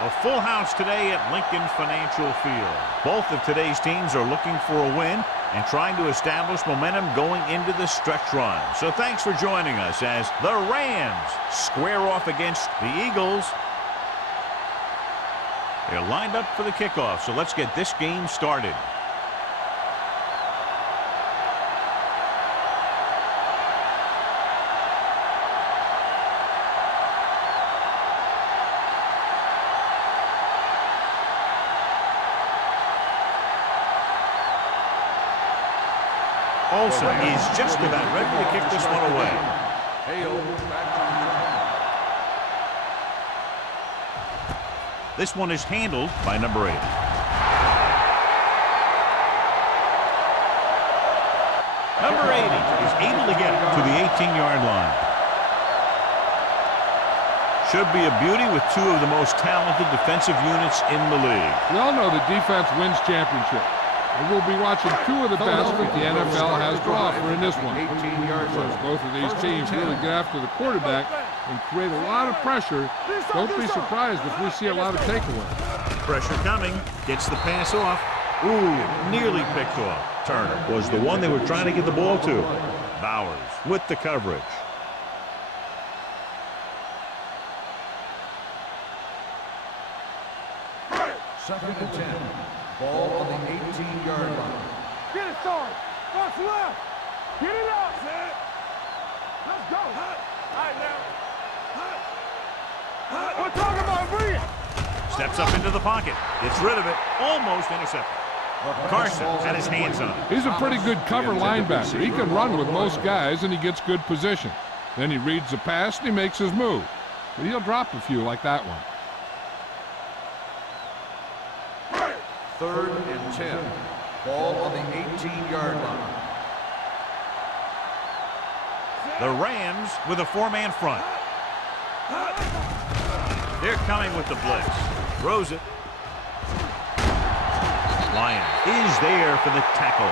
A full house today at Lincoln Financial Field. Both of today's teams are looking for a win and trying to establish momentum going into the stretch run. So thanks for joining us as the Rams square off against the Eagles. They're lined up for the kickoff, so let's get this game started. Olsen is just about ready to kick this one away. This one is handled by number 8. Number 80 is able to get to the 18-yard line. Should be a beauty with two of the most talented defensive units in the league. We all know that defense wins championships. And we'll be watching two of the best that the NFL has to offer in this one. Both of these teams really get after the quarterback and create a lot of pressure. Don't be surprised if we see a lot of takeaways. Pressure coming. Gets the pass off. Ooh, nearly picked off. Turner was the one they were trying to get the ball to. Bowers with the coverage. Second and 10. Ball on the 18-yard line. Get it started. Watch left. Get it up. Set. Let's go. All right, now. We're talking about brilliant. Steps up into the pocket. Gets rid of it. Almost intercepted. Carson had his hands on it. He's a pretty good cover linebacker. He can run with most guys, and he gets good position. Then he reads the pass, and he makes his move. But he'll drop a few like that one. Third and 10. Ball on the 18-yard line. The Rams with a 4-man front. They're coming with the blitz. Throws it. Lions is there for the tackle.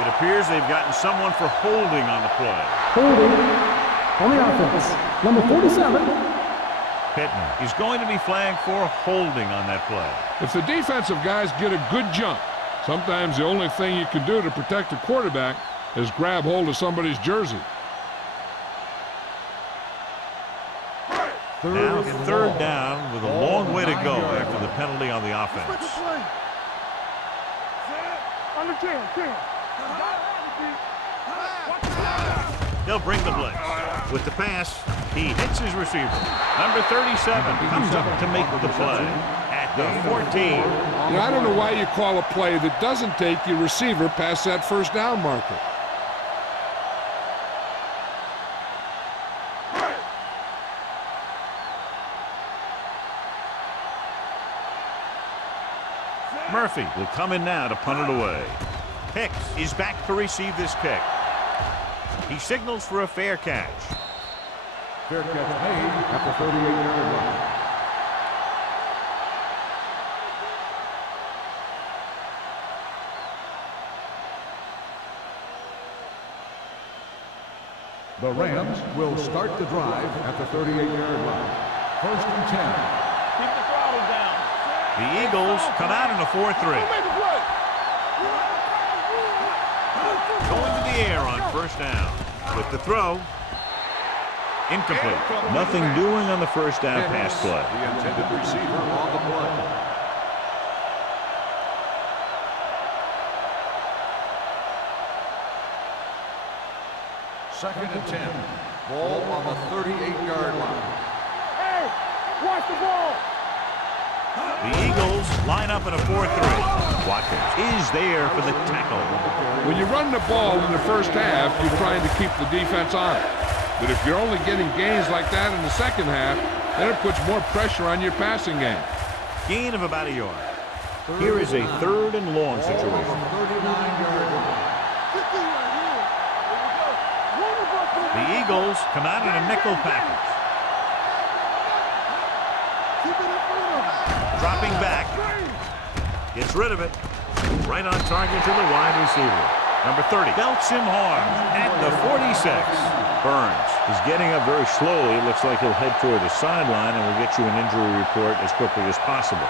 It appears they've gotten someone for holding on the play. Holding on the offense. Number 47. Pittman is going to be flagged for holding on that play. If the defensive guys get a good jump, sometimes the only thing you can do to protect a quarterback is grab hold of somebody's jersey. Now third down with a long way to go after the penalty on the offense. They'll bring the blitz. With the pass, he hits his receiver. Number 37 comes up to make the play at the 14. Now, I don't know why you call a play that doesn't take your receiver past that first down marker. Murphy will come in now to punt it away. Hicks is back to receive this kick. He signals for a fair catch. Fair catch made at the 38-yard line. The Rams will start the drive at the 38-yard line. First and 10. Keep the throttle down. The Eagles come out in a 4-3. Going to the air on first down. With the throw. Incomplete. Nothing doing on the first down pass play. The intended receiver on the play. Second and 10. Ball on the 38-yard line. Hey, watch the ball. The Eagles line up in a 4-3. Watkins is there for the tackle. When you run the ball in the first half, you're trying to keep the defense on it. But if you're only getting gains like that in the second half, then it puts more pressure on your passing game. Gain of about a yard. Here is a third and long situation. 39-yard line. The Eagles come out in a nickel package. Dropping back. Gets rid of it. Right on target to the wide receiver. Number 30 belts him hard at the 46. Burns is getting up very slowly. It looks like he'll head toward the sideline, and we'll get you an injury report as quickly as possible.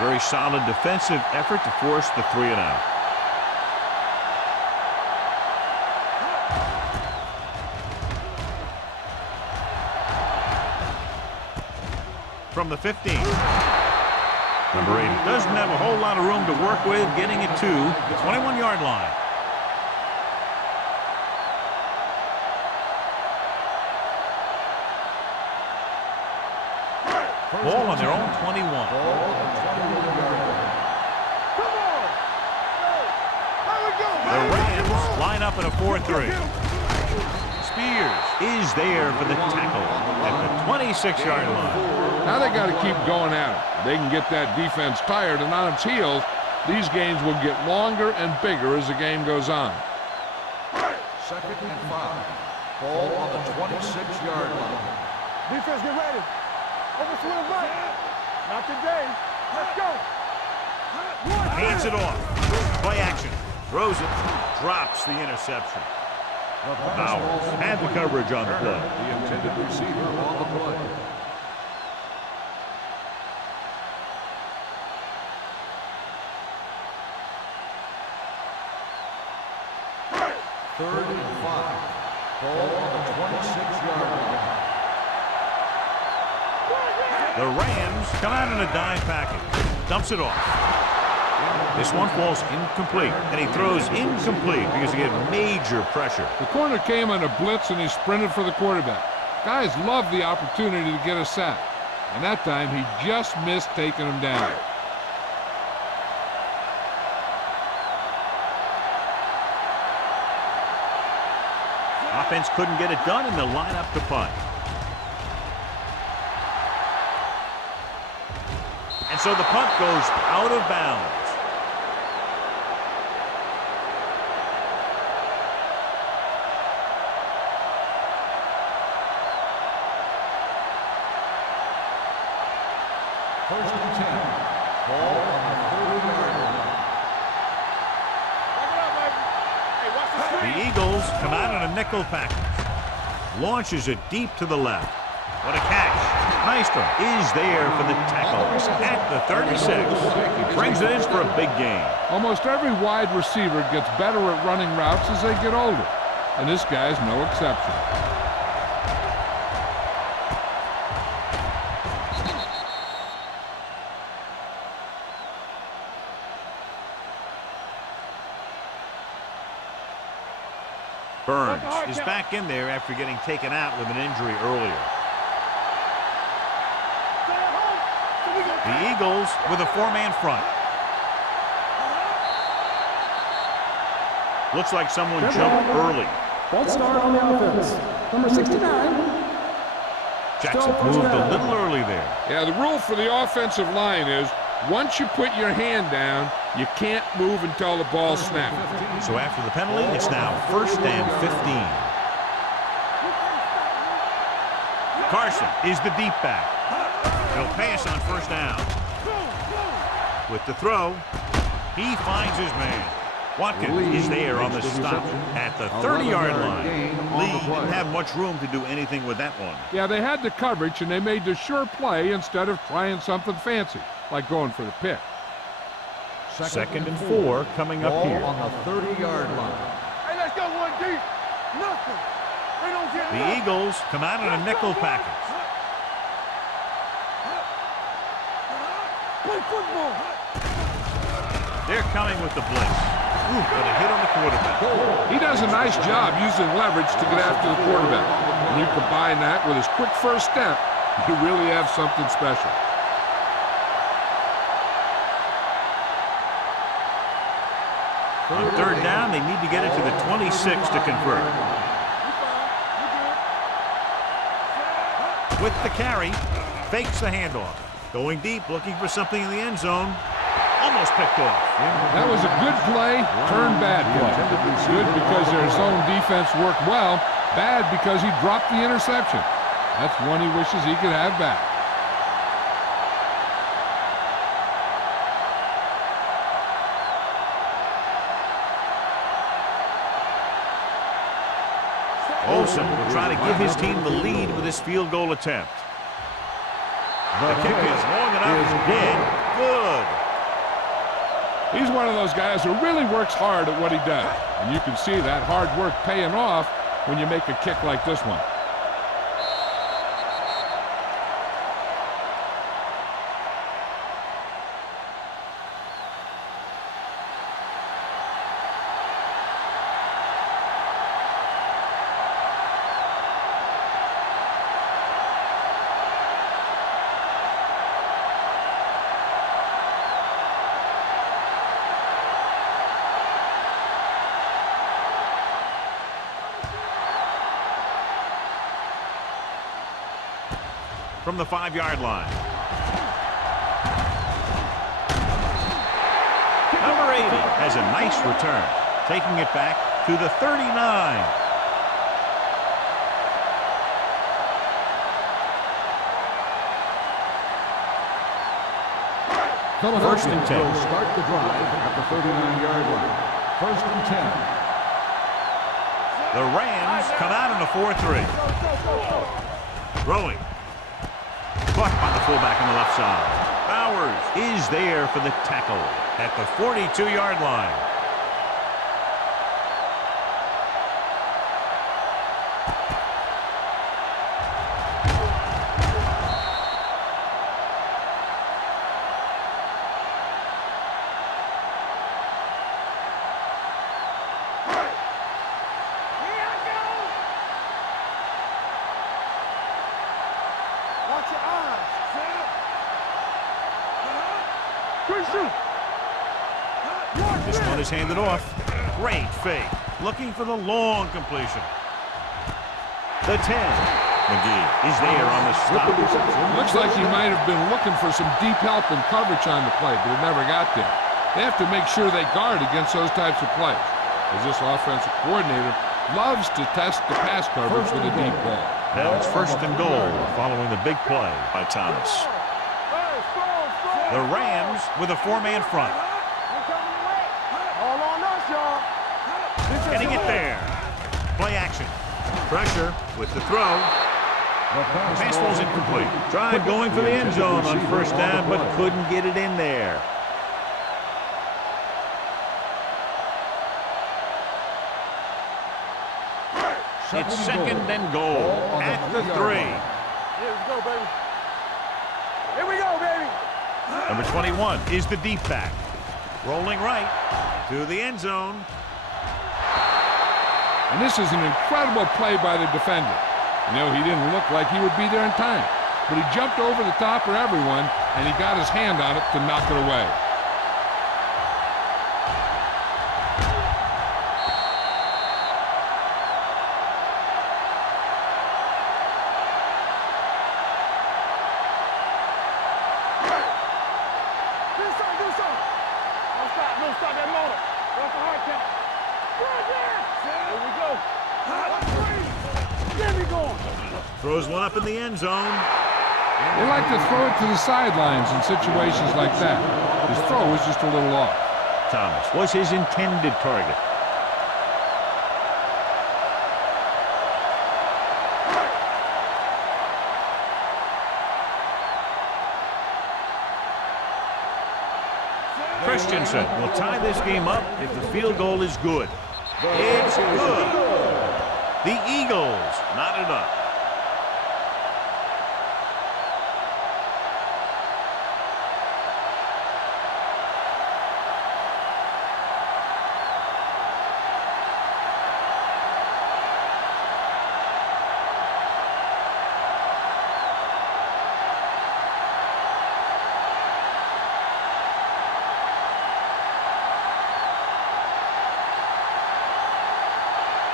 Very solid defensive effort to force the 3-and-out. From the 15. Number 80 doesn't have a whole lot of room to work with, getting it to the 21-yard line. Ball on their own 21. The Rams line up in a 4-3. Spears is there for the tackle at the 26-yard line. Now they got to keep going at it. They can get that defense tired and on its heels. These games will get longer and bigger as the game goes on. 2nd and 5. Ball on the 26-yard line. Defense, get ready. Overswing the right. Not today. Let's go. Hands it off. Play action. Throws it. Drops the interception. Bowers had the coverage on the play. The intended receiver on the play. Third and 5. Ball on the 26-yard line. The Rams come out in a dime package. Dumps it off. This one falls incomplete, and he throws incomplete because he had major pressure. The corner came on a blitz, and he sprinted for the quarterback. Guys love the opportunity to get a sack, and that time he just missed taking him down. Offense couldn't get it done, and they'll line up to punt. And so the punt goes out of bounds. First and 10. Ball on the 30-yard line. The Eagles come out in a nickel package. Launches it deep to the left. What a catch. Nystrom is there for the tackle at the 36. He brings it in for a big gain. Almost every wide receiver gets better at running routes as they get older, and this guy's no exception. Burns is back in there after getting taken out with an injury earlier. The Eagles with a 4-man front. Looks like someone jumped early. False start on the offense. Number 69. Jackson moved a little early there. Yeah, the rule for the offensive line is once you put your hand down, you can't move until the ball snaps. So after the penalty, it's now 1st and 15. Carson is the deep back. He'll pass on 1st down. With the throw, he finds his man. Watkins is there on the stop at the 30-yard line. Lee didn't have much room to do anything with that one. Yeah, they had the coverage, and they made the sure play instead of trying something fancy, like going for the pick. 2nd and 4 coming up here. On the 30-yard line. Hey, let's go one deep. Nothing. They don't get The Eagles come out in a nickel package. Play football. They're coming with the blitz. Ooh, but a hit on the quarterback. He does a nice job using leverage to get after the quarterback. When you combine that with his quick first step, you really have something special. On 3rd down, they need to get it to the 26 to convert. With the carry, fakes the handoff. Going deep, looking for something in the end zone. almost picked off. That was a good play, turned bad play. Good because their zone defense worked well, bad because he dropped the interception. That's one he wishes he could have back. Olsen will try to give his team the lead with this field goal attempt. The kick is long enough and good. He's one of those guys who really works hard at what he does. And you can see that hard work paying off when you make a kick like this one. From the 5-yard line. Number 80 has a nice return, taking it back to the 39. First and 10. Will start the drive at the 39-yard line. First and 10. The Rams come out in a 4-3. Throwing. Caught by the fullback on the left side. Bowers is there for the tackle at the 42-yard line. This one is handed off. Great fake. Looking for the long completion. The 10. McGee is there on the stop. Looks like he might have been looking for some deep help and coverage on the play, but it never got there. They have to make sure they guard against those types of plays, as this offensive coordinator loves to test the pass coverage with a deep ball. Now it's first and goal following the big play by Thomas. The Rams with a 4-man front. Getting it there. Play action. Pressure with the throw. Pass ball's incomplete. Tried going for the end zone on first down, but couldn't get it in there. It's second and goal at the 3. Here we go, baby. Here we go, baby. Number 21 is the deep back. Rolling right to the end zone. And this is an incredible play by the defender. You know, he didn't look like he would be there in time, but he jumped over the top of everyone, and he got his hand on it to knock it away. Stop that motor. That's a hard count. Right there. Here we go. Get me going. Throws one up in the end zone. They like to throw it to the sidelines in situations like that. His throw was just a little off. Thomas was his intended target. Christensen will tie this game up if the field goal is good. It's good. The Eagles knot it up.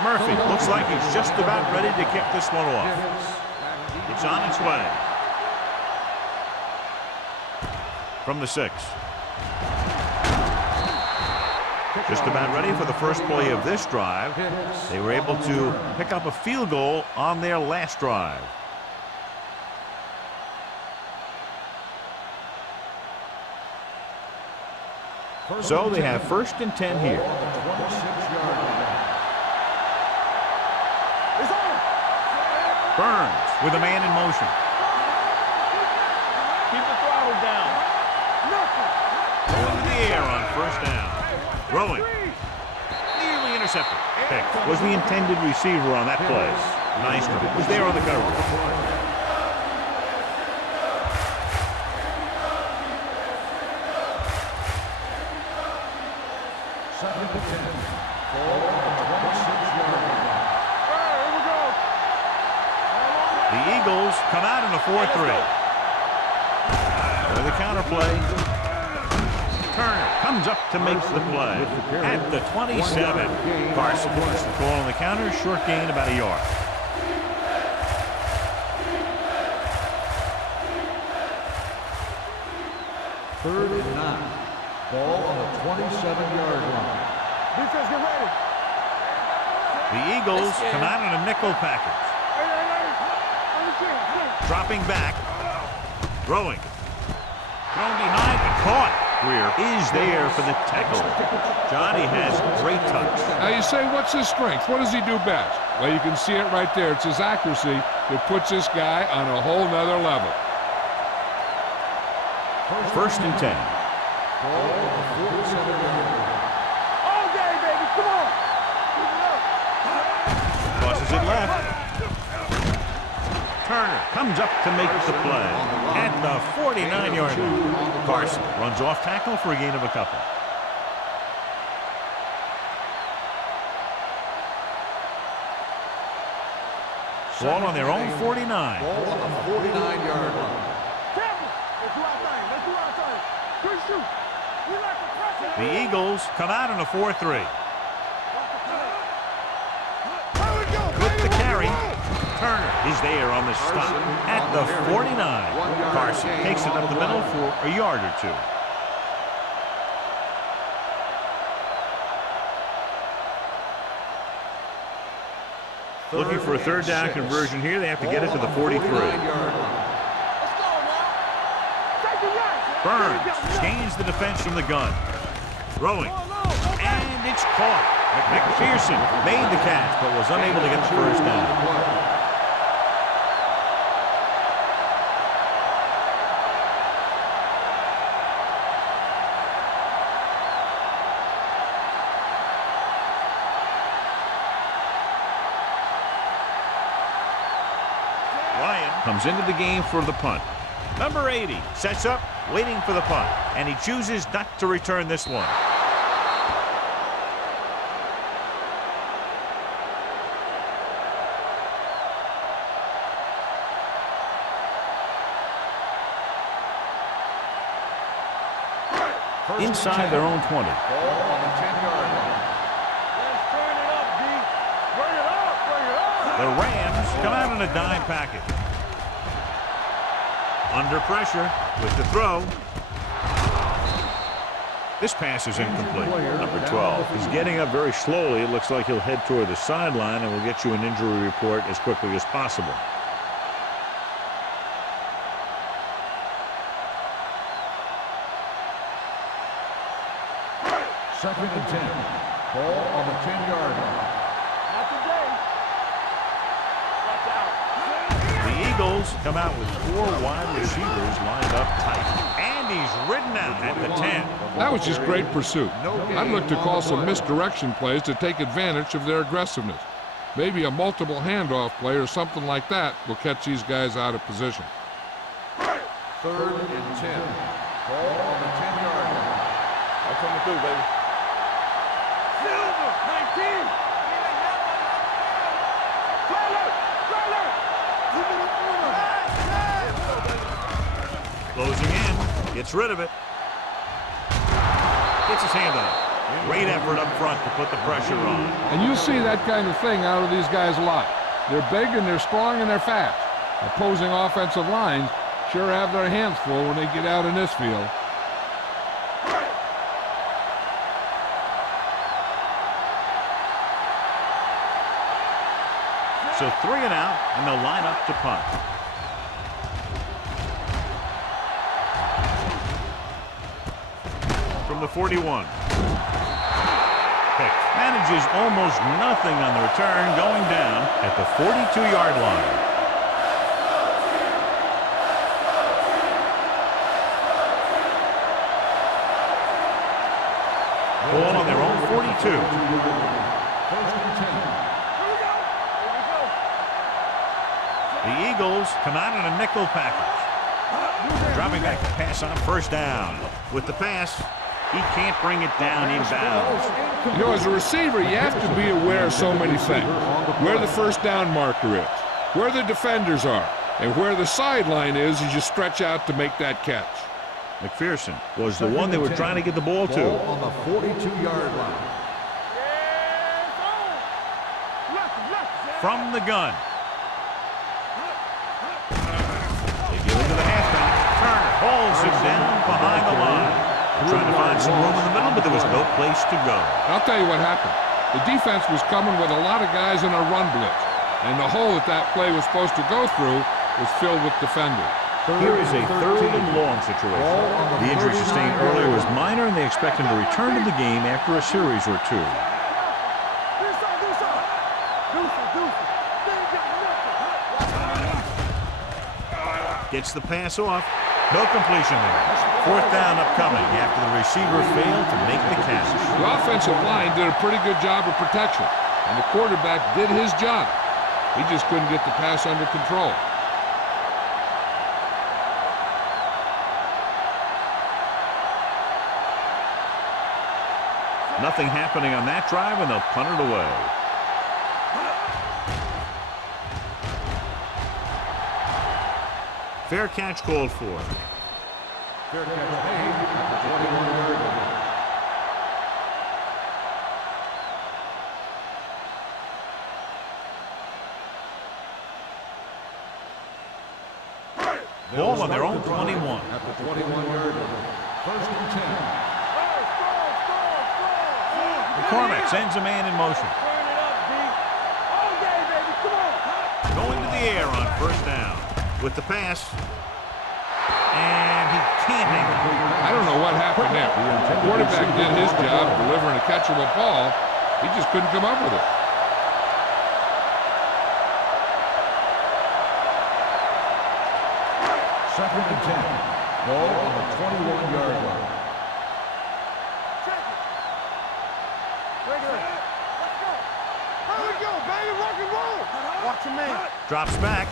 Murphy looks like he's just about ready to kick this one off. It's on its way. From the 6. Just about ready for the first play of this drive. They were able to pick up a field goal on their last drive. So they have 1st and 10 here. Burns with a man in motion. Keep the throttle down. Going to the air on 1st down. Throwing. Nearly intercepted. Pick was the intended receiver on that play. Nice. Was there on the coverage. The Eagles come out in a 4-3. With the counter play. Turner comes up to make the play. At the 27. Carson gets the call on the counter. Short gain about a yard. Third and 9. Ball on the 27-yard line. Defense, get ready. The Eagles come out in a nickel package. Dropping back. Throwing. Thrown behind and caught. Greer is there for the tackle. Johnny has great touch. Now you say, what's his strength? What does he do best? Well, you can see it right there. It's his accuracy that puts this guy on a whole nother level. 1st and 10. All day, baby. Come on. Tosses it left. Turner comes up to make the play at the 49-yard line. Carson runs off tackle for a gain of a couple. Ball on their own 49. Ball on the 49-yard line. Let's do our thing. Let's do our thing. Good shoot. We like to press it. The Eagles come out in a 4-3. With the carry. Turner is there on the stop at the 49. Carson takes it up the middle for a yard or two. Looking for a 3rd down conversion here. They have to get it to the 43. Burns gains the defense from the gun. Throwing. And it's caught. McPherson made the catch but was unable to get the 1st down. Comes into the game for the punt. Number 80 sets up, waiting for the punt, and he chooses not to return this one. Inside their own 20. Ball on the 10-yard line. Let's turn it up, D. Bring it up, bring it up. The Rams come out in a dime package. Under pressure with the throw. This pass is incomplete. Number 12 is getting up very slowly. It looks like he'll head toward the sideline, and we'll get you an injury report as quickly as possible. Second and 10. Ball on the 10-yard line. Not today. Watch out. The Eagles come out with 4 wide receivers lined up tight. And he's ridden out at the 10. That was just great pursuit. I'd look to call some misdirection plays to take advantage of their aggressiveness. Maybe a multiple handoff play or something like that will catch these guys out of position. Third and 10. Ball on the 10-yard line. I'm coming through, baby. Silver, 19. Closing in, gets rid of it. Gets his hand on it. Great effort up front to put the pressure on. And you see that kind of thing out of these guys a lot. They're big and they're strong and they're fast. Opposing offensive lines sure have their hands full when they get out in this field. So 3 and out, and they'll line up to punt. From the 41. Pick manages almost nothing on the return, going down at the 42-yard line. Ball on their own 42. The Eagles come out in a nickel package. Dropping back to pass on first down. With the pass, he can't bring it down inbounds. You know, as a receiver, you have to be aware of so many things. Where the first down marker is, where the defenders are, and where the sideline is as you stretch out to make that catch. McPherson was the one they were trying to get the ball to. Ball on the 42-yard line. From the gun. They give it to the halfback. Turner holds him down behind the line. Trying to find some room in the middle, but there was no place to go. I'll tell you what happened. The defense was coming with a lot of guys in a run blitz, and the hole that play was supposed to go through was filled with defenders. Here is a 3rd and long situation. The injury sustained earlier was minor, and they expect him to return to the game after a series or 2. Gets the pass off. No completion there. 4th down upcoming after the receiver failed to make the catch. The offensive line did a pretty good job of protection, and the quarterback did his job. He just couldn't get the pass under control. Nothing happening on that drive, and they'll punt it away. Fair catch called for. Fair catch made at the 21-yard line. Ball on their own 21. At the 21-yard line. 1st and 10. McCormick sends a man in motion. Going to the air on 1st down. With the pass. And he can't hang it. I don't know what happened there. The quarterback did his job delivering a catchable ball. He just couldn't come up with it. Second and 10. Ball on the 21-yard line. Watch your man. Drops back.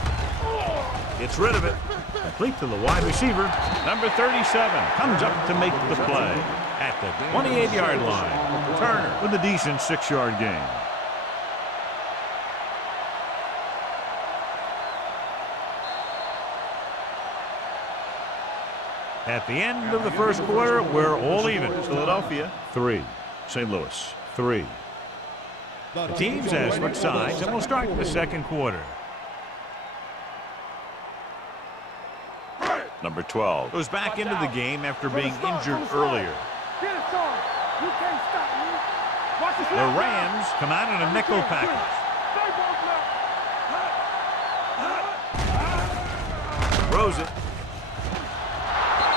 Gets rid of it. Complete to the wide receiver. Number 37 comes up to make the play at the 28-yard line. Turner with a decent 6-yard gain. At the end of the first quarter, we're all even. Philadelphia 3, St. Louis 3. The teams have switched sides, and we'll start the second quarter. Number 12 goes back into the game after being injured earlier. The Rams come out in a nickel package. Throws it.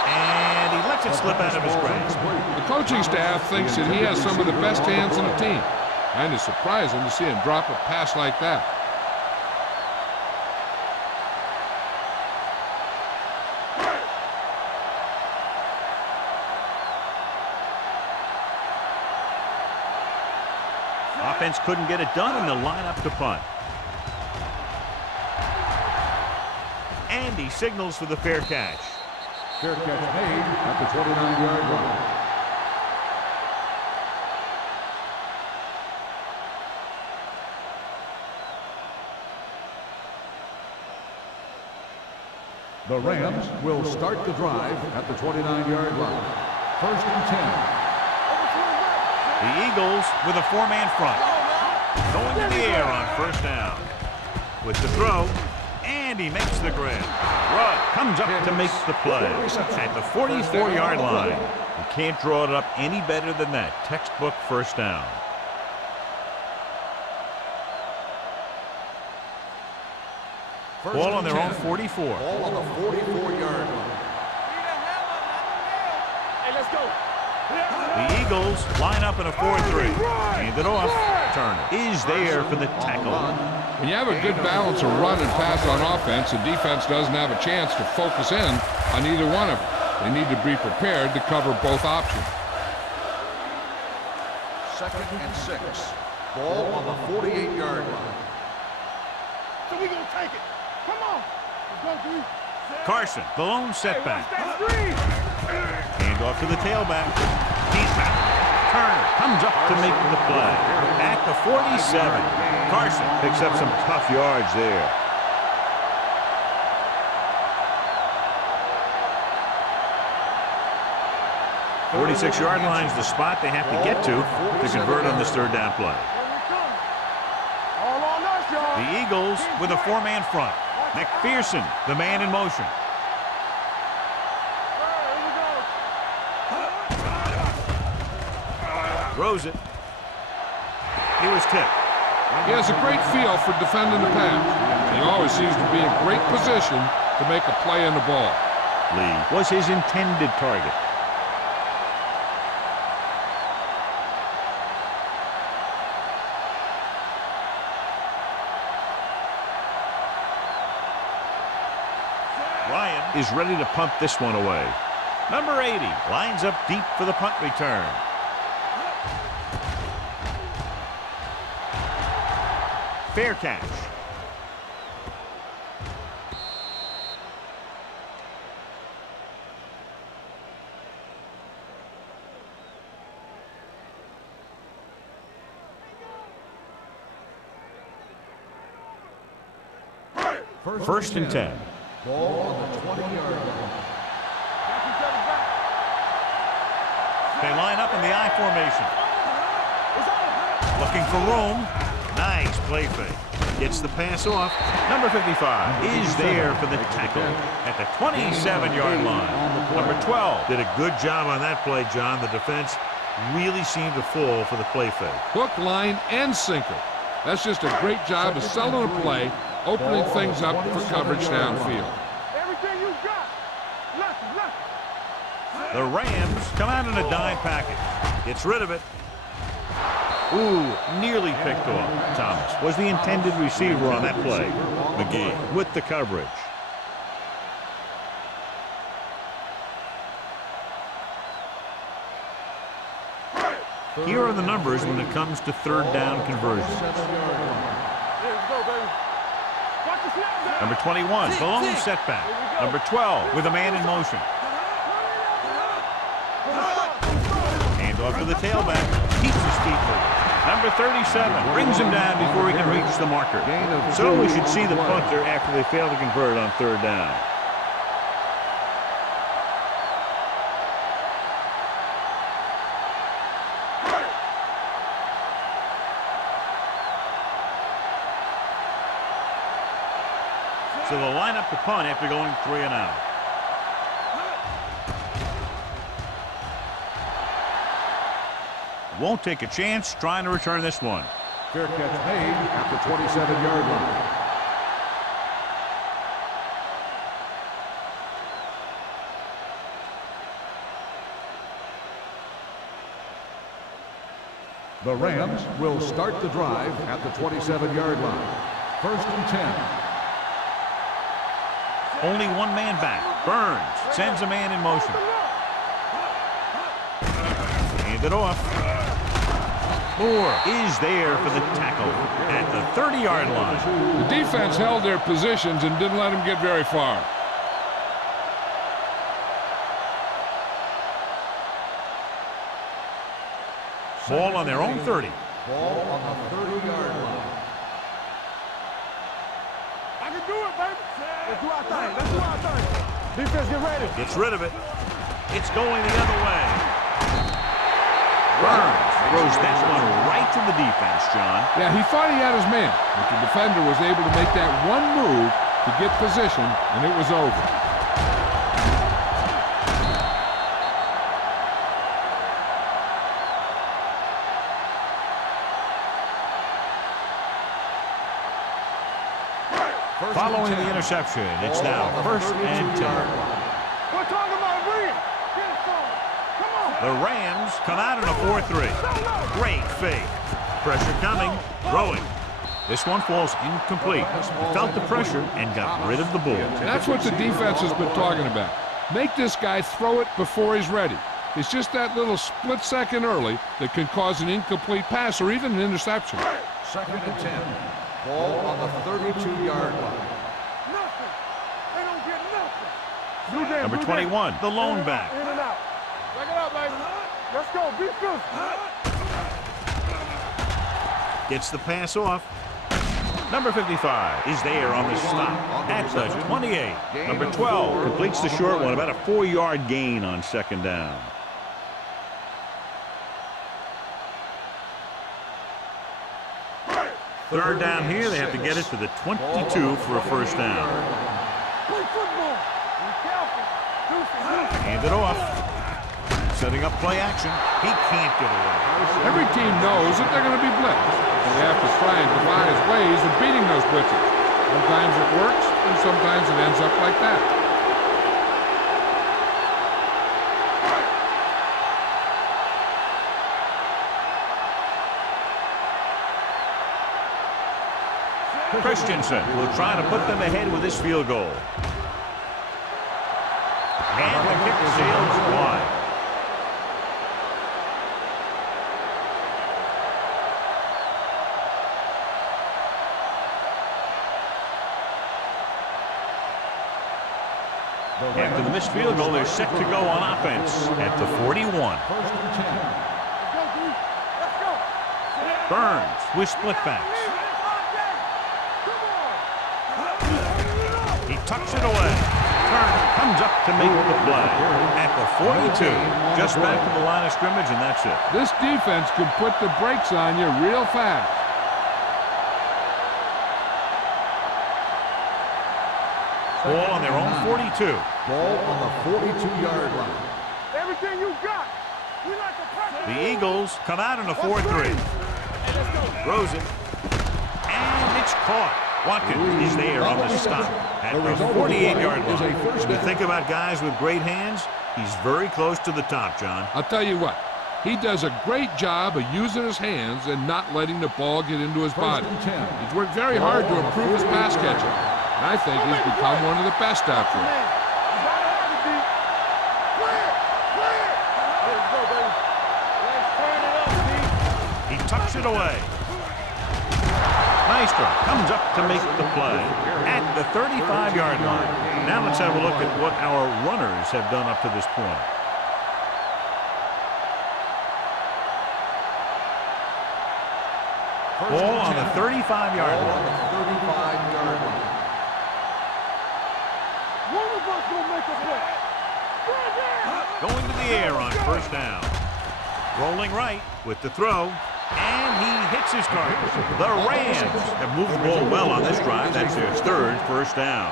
And he lets it slip out of his grasp. The coaching staff thinks that he has some of the best hands on the team. And it's surprising to see him drop a pass like that. Offense couldn't get it done, and they'll line up to punt. And he signals for the fair catch. Fair catch made at the 29-yard line. The Rams will start the drive at the 29-yard line. 1st and 10. The Eagles with a 4-man front. Going in the air on 1st down. With the throw, and he makes the grab. Rudd comes up to make the play at the 44-yard line. You can't draw it up any better than that. Textbook 1st down. Ball on their own 44. Ball on the 44-yard line. Hey, let's go. The Eagles line up in a 4-3. Hand it off. Turner is there for the tackle. When you have a good balance of run and pass on offense, the defense doesn't have a chance to focus in on either one of them. They need to be prepared to cover both options. 2nd and 6. Ball on the 48-yard line. So we gonna take it. Come on. Let's go, dude. Carson, the lone setback. That screen. Hand off to the tailback. He's back. Turner comes up to make the play. At the 47. Carson picks up some tough yards there. The 46-yard line is the spot they have to get to convert on this third down play. All on us, y'all. The Eagles with a 4-man front. McPherson, the man in motion. Throws it. He was tipped. He has a great feel for defending the pass. He always seems to be in great position to make a play on the ball. Lee was his intended target. Ryan is ready to punt this one away. Number 80 lines up deep for the punt return. Fair catch. First and 10. Ball on the 20-yard line. They line up in the I formation. Looking for room. Nice play fake. Gets the pass off. Number 55 is there for the tackle at the 27-yard line. Number 12 did a good job on that play, John. The defense really seemed to fall for the play fake. Hook, line, and sinker. That's just a great job of selling a play, opening things up for coverage downfield. Everything you got. Left. The Rams come out in a dime package. Gets rid of it. Ooh, nearly picked off. Thomas was the intended receiver on that play. McGee with the coverage. Here are the numbers when it comes to third down conversions. Number 21, the lone setback. Number 12 with a man in motion. Hand off to the tailback. Keeps his feet moving. Number 37 brings him down before he can reach the marker. So we should see the punter after they fail to convert on third down. So they'll line up the punt after going 3 and out. Won't take a chance trying to return this one. Fair catch made at the 27-yard line. The Rams will start the drive at the 27-yard line. First and 10. Only one man back. Burns sends a man in motion. Hand it off. Moore is there for the tackle at the 30-yard line. The defense held their positions and didn't let them get very far. Ball on their own 30. Ball on the 30-yard line. I can do it, baby. Let's do our thing. Defense, get ready. Gets rid of it. It's going the other way. Burns throws that one right to the defense, John. Yeah, he thought he had his man, but the defender was able to make that one move to get position, and it was over. Following the interception, it's now first and 10. We're talking about Rhea. Get it on. Come on. The Rams come out in a 4-3. Great fake. Pressure coming. Throwing. This one falls incomplete. He felt the pressure and got rid of the ball. That's what the defense has been talking about. Make this guy throw it before he's ready. It's just that little split second early that can cause an incomplete pass or even an interception. Second and 10. Ball on the 32-yard line. Nothing. They don't get nothing. Number 21, the lone back. In and out. Back it up, baby. Let's go. Be good. Gets the pass off. Number 55 is there on the stop at the 28. Number 12 completes the short one, about a 4-yard gain on second down. Third down here, they have to get it to the 22 for a first down. Play football. Be careful. Hand it off. Setting up play action. He can't get away. Every team knows that they're going to be blitzed. They have to try and devise ways of beating those blitzes. Sometimes it works, and sometimes it ends up like that. Christensen will try to put them ahead with this field goal. And the kick sails wide. After the missed field goal, they're set to go on offense at the 41. First and 10. Let's go. Burns with split backs. He tucks it away. Turner comes up to make the play at the 42. Just back to the line of scrimmage, and that's it. This defense can put the brakes on you real fast. Ball on their own 42. Ball on the 42-yard line. Everything you got. We like the pressure. The Eagles come out in a 4-3. Throws it. And it's caught. Watkins is there on the stop at the 48-yard line. When you think about guys with great hands, he's very close to the top, John. I'll tell you what, he does a great job of using his hands and not letting the ball get into his body. He's worked very hard to improve his pass catching, and I think he's become one of the best out there. He tucks it away. Maestro comes up to make the play at the 35-yard line. Now let's have a look at what our runners have done up to this point. Ball on the 35-yard line. One of us will make a play. Going to the air on first down. Rolling right with the throw. And he hits his target. The Rams have moved the ball well on this drive. That's their third first down.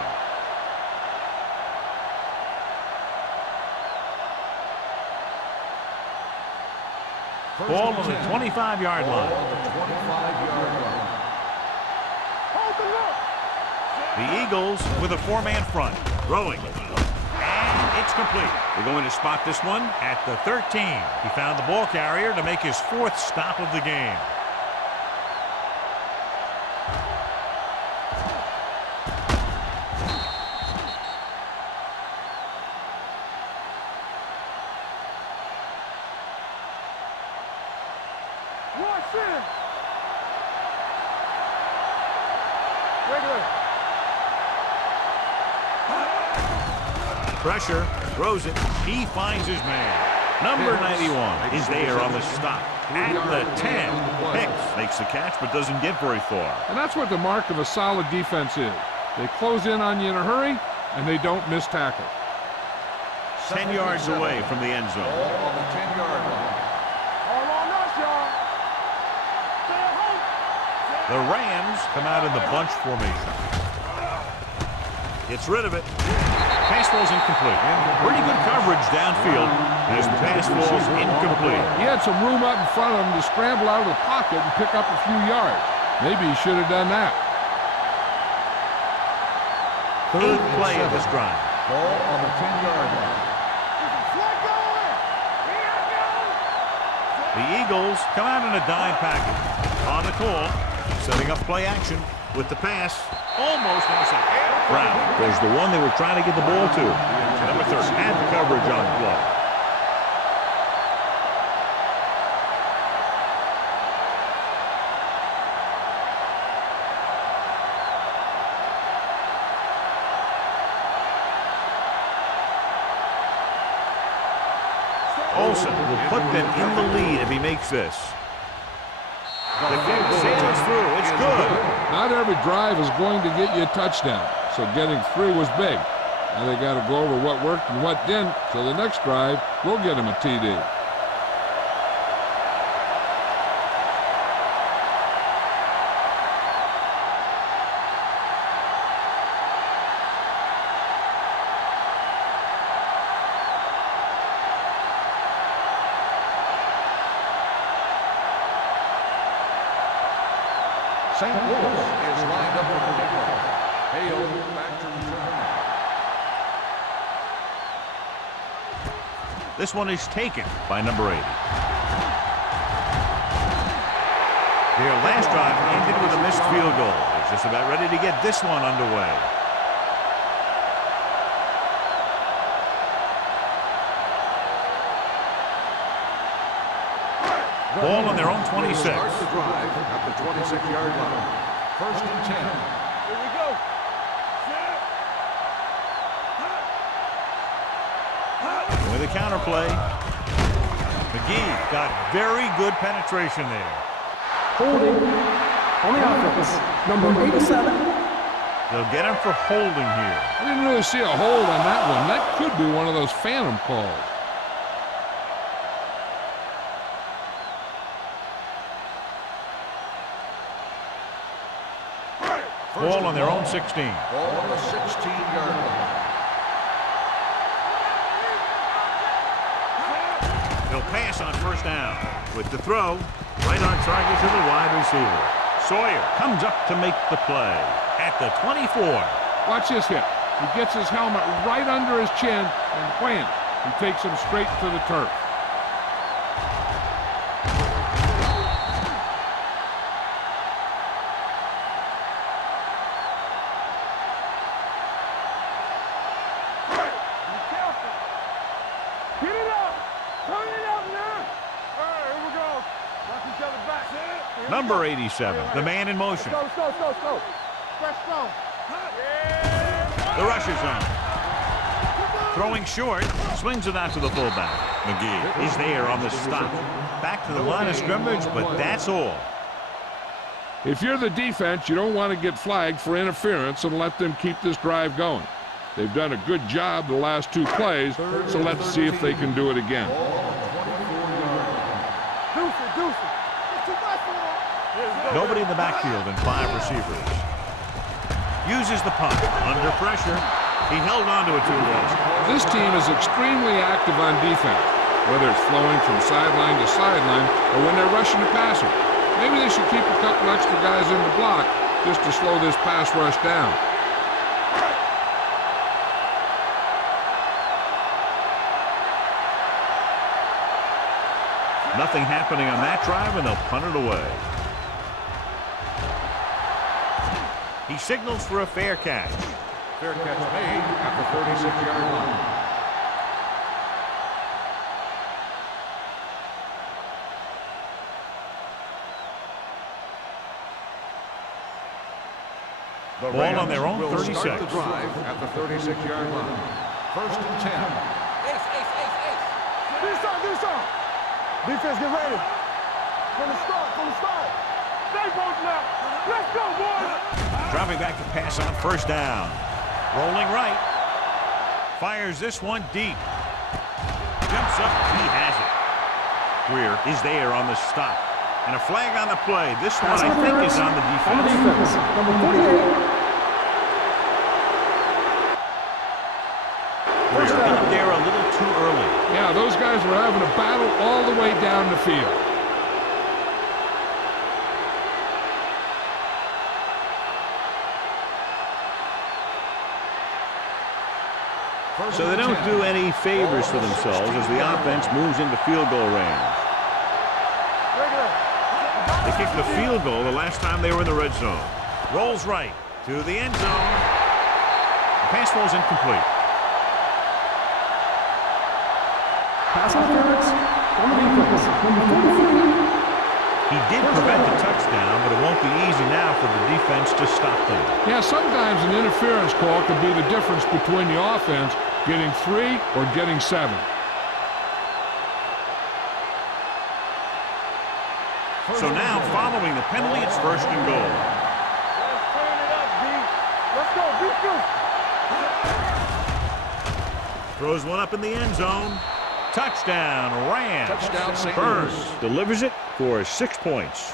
Ball on the 25-yard line. The Eagles with a 4-man front. Throwing. And it's complete. They're going to spot this one at the 13. He found the ball carrier to make his 4th stop of the game. Pressure, throws it, he finds his man. Number 91 is there on the stop at the 10. Hicks makes the catch but doesn't get very far. And that's what the mark of a solid defense is. They close in on you in a hurry, and they don't miss tackle. 10 yards away from the end zone. Ball on the 10-yard line. All on us, y'all. The Rams come out in the bunch formation. Gets rid of it. Pass falls incomplete. Pretty good coverage downfield as the pass falls incomplete. He had some room up in front of him to scramble out of the pocket and pick up a few yards. Maybe he should have done that. Eighth play of this drive. Ball on the 10-yard line. The Eagles come out in a dime package. On the call, setting up play action with the pass. Almost intercepted. Brown was the one they were trying to get the ball to. Number 30 had the coverage on the play. Olsen will put them in the lead if he makes this. The kick sails through. It's good. Not every drive is going to get you a touchdown, so getting 3 was big. Now they got to go over what worked and what didn't, so the next drive will get him a TD. St. Louis is lined up for the kickoff. Hale back to return. This one is taken by number 80. Their last drive ended with a missed field goal. They're just about ready to get this one underway. Ball on their own 26. Start the drive at the 26-yard line. First and 10. Here we go. With a counter play, McGee got very good penetration there. Holding on the offense. Number 87. They'll get him for holding here. I didn't really see a hold on that one. That could be one of those phantom calls. Ball on their own 16. Ball on the 16-yard line. He'll pass on first down. With the throw, right on target to the wide receiver. Sawyer comes up to make the play at the 24. Watch this hit. He gets his helmet right under his chin, and wham, he takes him straight to the turf. Get it up! Turn it up now! All right, here we go. Knock each other back. Number 87, the man in motion. Let's go. Fresh strong. The rush is on. Throwing short, swings it out to the fullback. McGee is there on the stop. Back to the line of scrimmage, but that's all. If you're the defense, you don't want to get flagged for interference and let them keep this drive going. They've done a good job the last 2 plays, so let's see if they can do it again. Nobody in the backfield and 5 receivers. Uses the punt. Under pressure, he held on to it too long. This team is extremely active on defense, whether it's flowing from sideline to sideline or when they're rushing the passer. Maybe they should keep a couple extra guys in the block just to slow this pass rush down. Nothing happening on that drive, and they'll punt it away. He signals for a fair catch. Fair catch made at the 36-yard line. The Ball on their own will 36. Start the drive at the 36-yard line. First and 10. This on. Defense, get ready. From the start. Stay both left. Let's go, boys. Dropping back to pass on first down. Rolling right. Fires this one deep. Jumps up. He has it. Greer is there on the stop. And a flag on the play. This one, I think, is on the defense. On the defense. Number 48. Greer got there a little too early. Yeah, those guys were having a battle all the way down the field. So they don't do any favors for themselves as the offense moves into field goal range. They kicked the field goal the last time they were in the red zone. Rolls right to the end zone. The pass falls incomplete. Pass interference on the defense. Number 43. He did prevent the touchdown, but it won't be easy now for the defense to stop them. Yeah, sometimes an interference call could be the difference between the offense getting 3 or getting 7. So now, following the penalty, it's first and goal. Let's turn it up, B. Let's go, B2. Throws one up in the end zone. Touchdown, Rams. Touchdown, St. Burns Louis. delivers it for 6 points.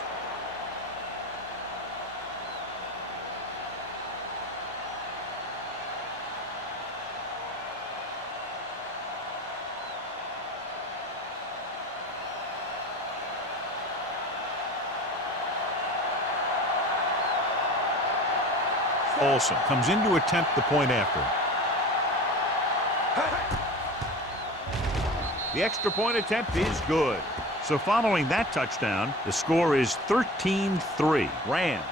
Olsen comes in to attempt the point after. The extra point attempt is good. So following that touchdown, the score is 13-3. Rams.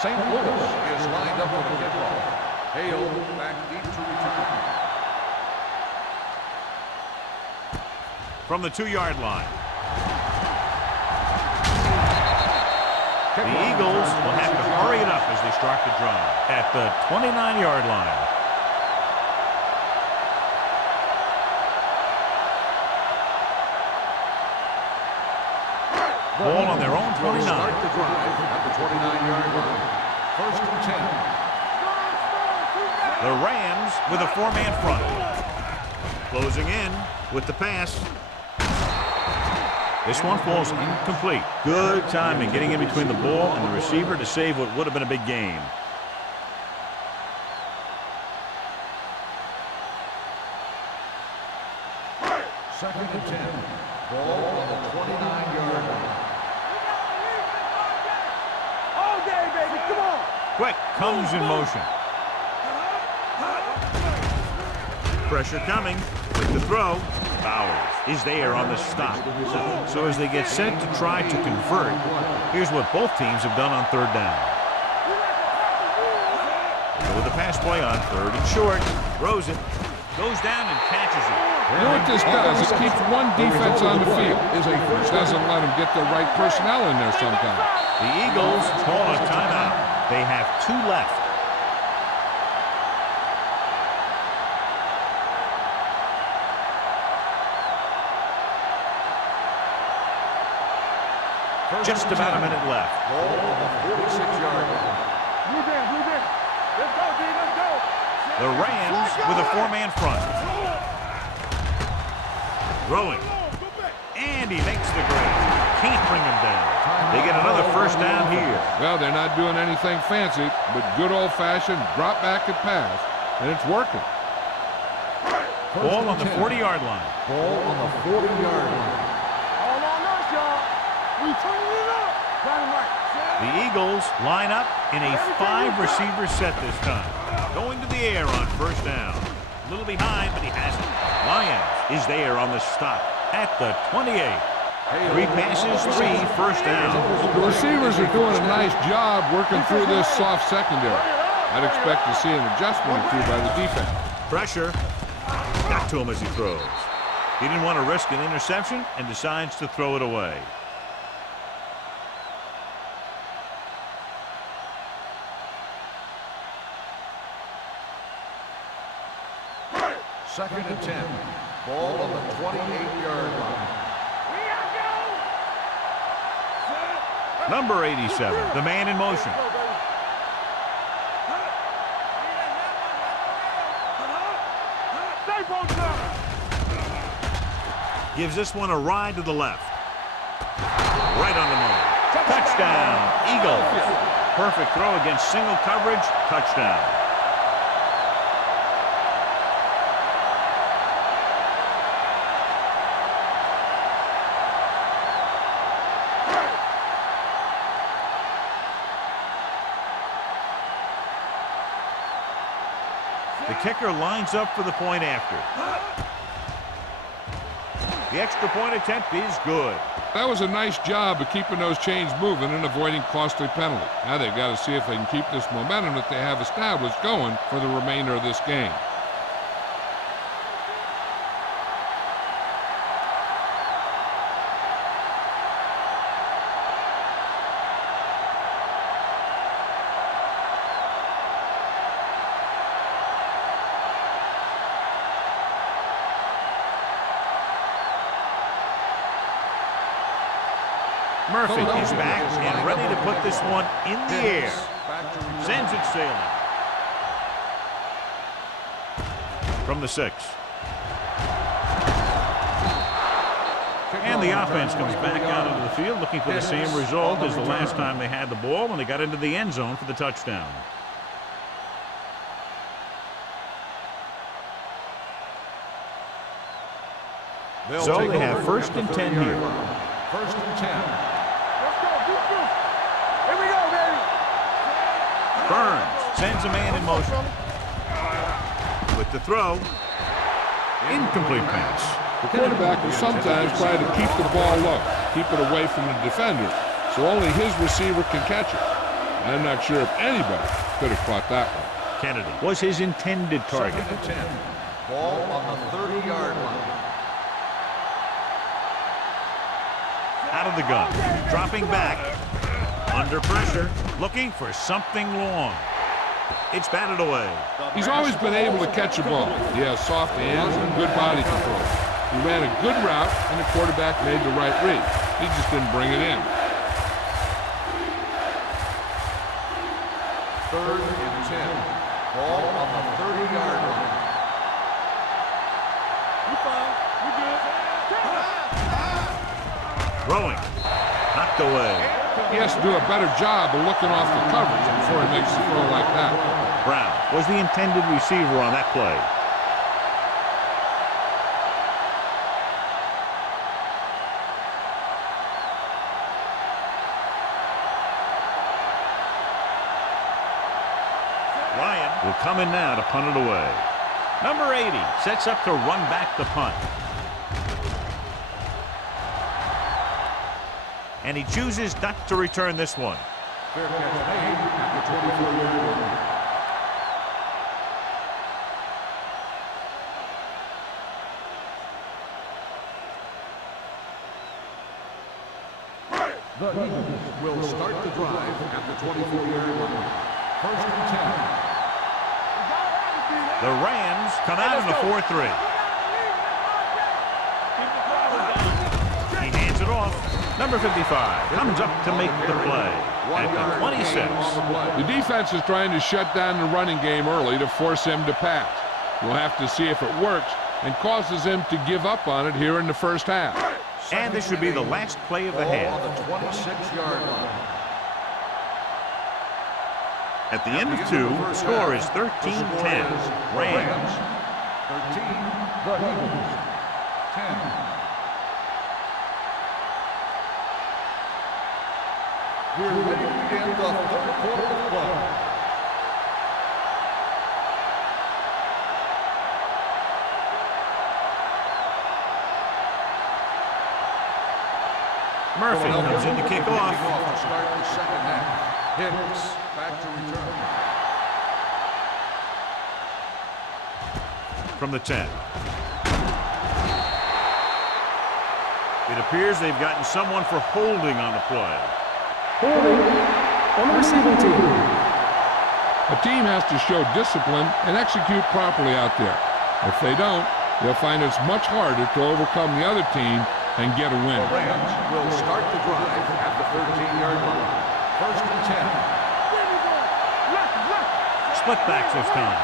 St. Louis is lined up for the kickoff. Hale back deep to return. From the 2-yard line. The Eagles will have to hurry it up as they start the drive at the 29-yard line. Ball on their own 29. Start the drive at the 29-yard line. First and 10. The Rams with a 4-man front. Closing in with the pass. This one falls incomplete. Good timing getting in between the ball and the receiver to save what would have been a big game. Second and 10. Ball on the 29-yard line. All day, baby. Come on. Quick comes in motion. Pressure coming with the throw. Bowers is there on the stop. So as they get set to try to convert, here's what both teams have done on third down. Go with the pass play on third and short. Throws it. Goes down and catches it. You know what this does? It keeps one defense on the field. It doesn't let them get the right personnel in there sometimes. The Eagles call a timeout. They have 2 left. Just about a minute left. Ball on the 46-yard line. Blue Dan, Blue Dan. Let's go, D. Let's go. The Rams with a 4-man front. Throwing. And he makes the grab. Can't bring him down. They get another first down here. Well, they're not doing anything fancy, but good old-fashioned drop back and pass, and it's working. Ball on the 40-yard line. Ball on the 40-yard line. All on us, y'all. We turning it up. Got him right. The Eagles line up in a 5-receiver set this time. Going to the air on first down. A little behind, but he has it. Lyons is there on the stop at the 28. 3 passes, 3 first downs. The receivers are doing a nice job working through this soft secondary. I'd expect to see an adjustment or two by the defense. Pressure. Got to him as he throws. He didn't want to risk an interception and decides to throw it away. Second and 10. Ball on the 28-yard line. Number 87, the man in motion. Gives this one a ride to the left. Right on the money. Touchdown, Eagles. Perfect throw against single coverage. Touchdown. The kicker lines up for the point after. The extra point attempt is good. That was a nice job of keeping those chains moving and avoiding costly penalties. Now they've got to see if they can keep this momentum that they have established going for the remainder of this game. Murphy is back and ready to put this one in the air. Sends it sailing. From the 6. And the offense comes back out into the field looking for the same result as the last time they had the ball when they got into the end zone for the touchdown. So they have 1st and 10 here. 1st and 10. Let's go. Here we go, baby. Burns sends a man in motion. With the throw. Incomplete pass. The quarterback will sometimes try to keep the ball low, keep it away from the defender, so only his receiver can catch it. I'm not sure if anybody could have caught that one. Kennedy was his intended target. 2nd and 10. Ball on the 30-yard line. Out of the gun, dropping back, under pressure, looking for something long. It's batted away. He's always been able to catch a ball. He has soft hands and good body control. He ran a good route, and the quarterback made the right read. He just didn't bring it in. 3rd and 10. Ball on the 30-yard line. You fine. You good. Throwing, knocked away. He has to do a better job of looking off the coverage before he makes a throw like that. Brown was the intended receiver on that play. Ryan will come in now to punt it away. Number 80 sets up to run back the punt. And he chooses not to return this one. Fair catch made at the 24-yard line. The Eagles will start the drive at the 24-yard line. 1st and 10. The Rams come out in the 4-3. He hands it off. Number 55 comes up to make the play at the 26. The defense is trying to shut down the running game early to force him to pass. We'll have to see if it works and causes him to give up on it here in the first half. And this should be the last play of the half. On the 26-yard line. At the end of 2, the score is 13-10. Rams. 13. The Eagles. 10. We're ready to begin the 3rd quarter of play. Murphy comes in to kick off. To start the 2nd half. Hicks back to return. From the 10. It appears they've gotten someone for holding on the play. Holding on the receiving team. A team has to show discipline and execute properly out there. If they don't, they'll find it's much harder to overcome the other team and get a win. The Rams will start the drive at the 13-yard line. 1st and 10. Split backs this time.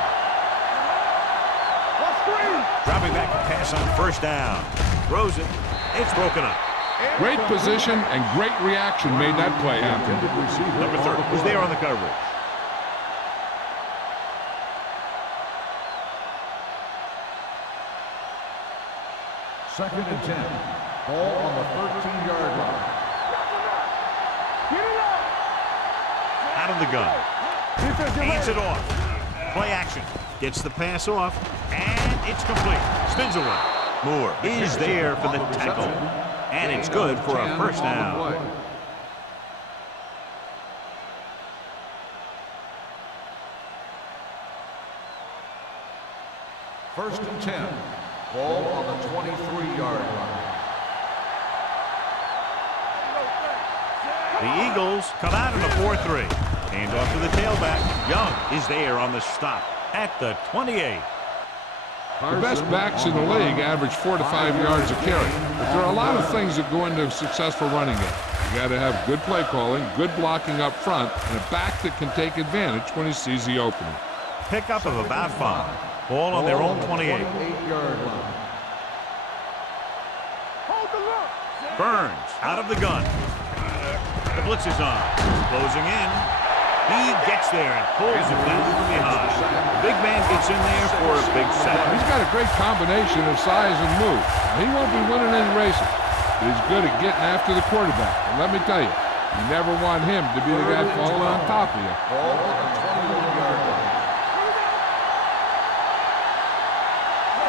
Dropping back to pass on 1st down. Throws it. It's broken up. Great position and great reaction made that play happen. Number 30 was there on the coverage. Second and 10. Ball on the 13-yard line. Out of the gun. Hands it off. Play action. Gets the pass off. And it's complete. Spins away. Moore is there for the tackle. And it's good for a first down. First and 10. Ball on the 23-yard line. The Eagles come out in a 4-3. Hand off to the tailback. Young is there on the stop at the 28. The best backs in the league average 4 to 5 yards a carry. But there are a lot of things that go into a successful running game. You got to have good play calling, good blocking up front, and a back that can take advantage when he sees the opening. Pickup of about 5. Ball on their own 28. Burns out of the gun. The blitz is on. Closing in. He gets there and pulls it down from behind. The big man gets in there for a big sack. He's got a great combination of size and move. He won't be winning any races, but he's good at getting after the quarterback. And let me tell you, you never want him to be the guy falling on top of you. Ball on the 21-yard line.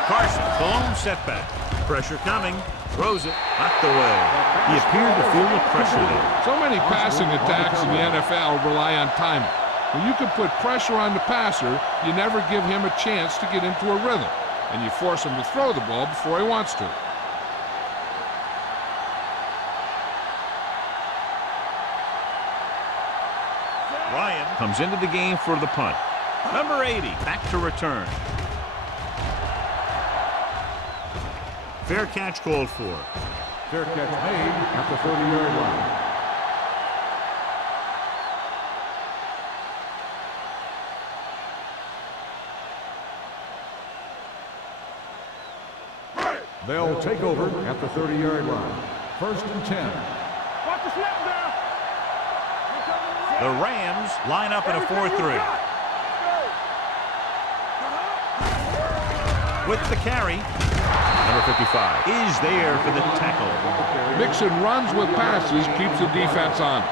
Carson, the lone setback. Pressure coming. Throws it. Knocked away. He appeared to feel the pressure there. So many passing attacks in the NFL rely on timing. When you can put pressure on the passer, you never give him a chance to get into a rhythm, and you force him to throw the ball before he wants to. Ryan comes into the game for the punt. Number 80, back to return. Fair catch called for. Fair catch made at the 30-yard line. They'll take over at the 30-yard line. First and 10. Watch the snap down. The Rams line up in a 4-3. With the carry, number 55 is there for the tackle. Mixing runs with passes keeps the defense honest.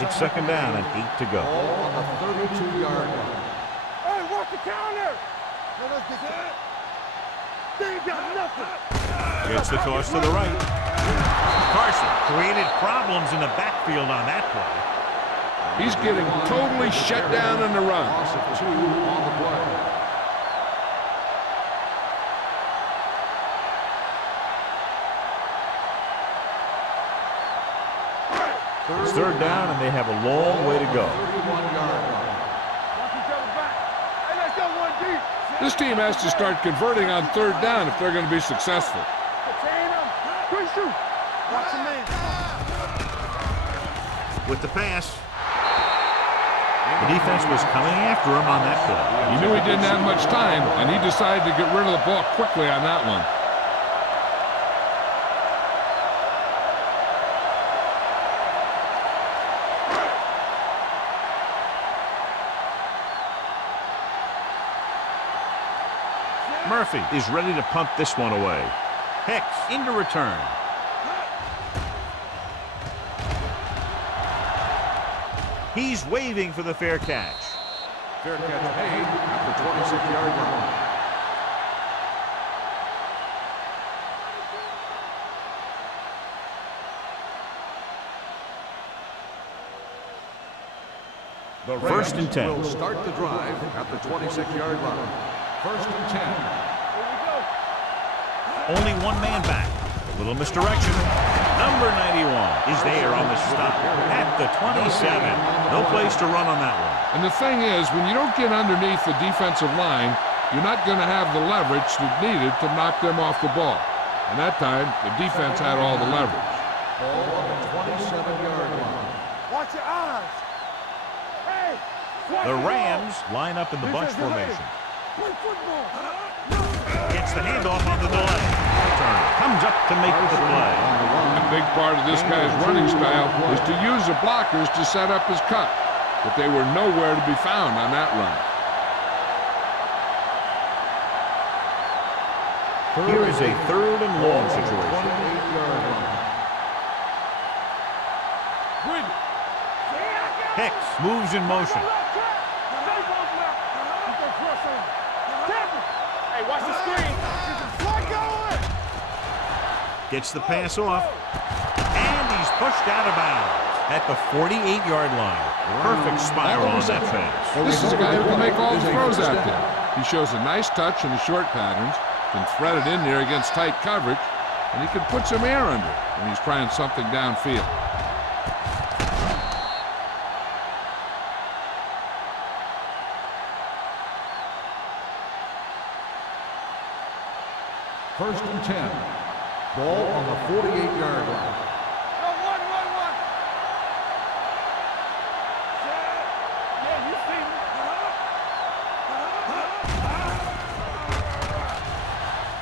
It's second down and 8 to go. Ball on the 32-yard line. Hey, watch the counter. They ain't got nothing. Gets the toss to the right. Carson created problems in the backfield on that play. He's getting totally shut down in the run. Loss of 2 on the play. It's third down, and they have a long way to go. 31-yard line. Watch each other back. Hey, let's go one deep. This team has to start converting on third down if they're going to be successful. Contain them. Quick shoot. Watch the man. With the pass. The defense was coming after him on that play. He knew he didn't have much time, and he decided to get rid of the ball quickly on that one. Murphy is ready to punt this one away. Hicks into return. He's waving for the fair catch. Fair catch made at the 26-yard line. The Rams First and 10. will start the drive at the 26-yard line. First and 10. Only one man back. A little misdirection. Number 91 is there on the stop at the 27. No place to run on that one. And the thing is, when you don't get underneath the defensive line, you're not going to have the leverage that's needed to knock them off the ball. And that time, the defense had all the leverage. Ball on the 27-yard line. Watch your eyes. Hey, The Rams line up in the bunch formation. Gets the handoff on the delay. Turner comes up to make the play. A big part of this guy's running style is to use the blockers to set up his cut, but they were nowhere to be found on that run. Here is a 3rd and long situation. Hicks moves in motion. Hey, watch the screen. Gets the pass off. And he's pushed out of bounds at the 48-yard line. Perfect spiral on that pass. This is a guy who can make all his throws out there. He shows a nice touch in the short patterns, can thread it in there against tight coverage, and he can put some air under it when he's trying something downfield. First and 10. Ball on the 48-yard line.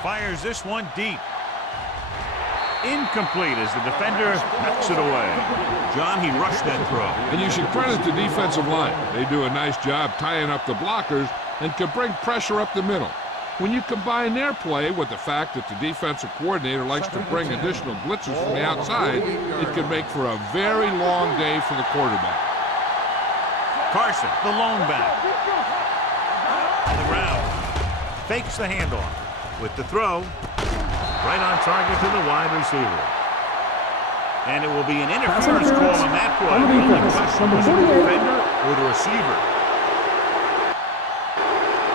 Fires this one deep. Incomplete as the defender knocks it away. John, he rushed that throw. And you should credit the defensive line. They do a nice job tying up the blockers and can bring pressure up the middle. When you combine their play with the fact that the defensive coordinator likes to bring additional blitzes from the outside, it can make for a very long day for the quarterback. Carson, the lone back. On the ground. Fakes the handoff. With the throw, right on target to the wide receiver. And it will be an interference call on that play. The only question was the defender or the receiver.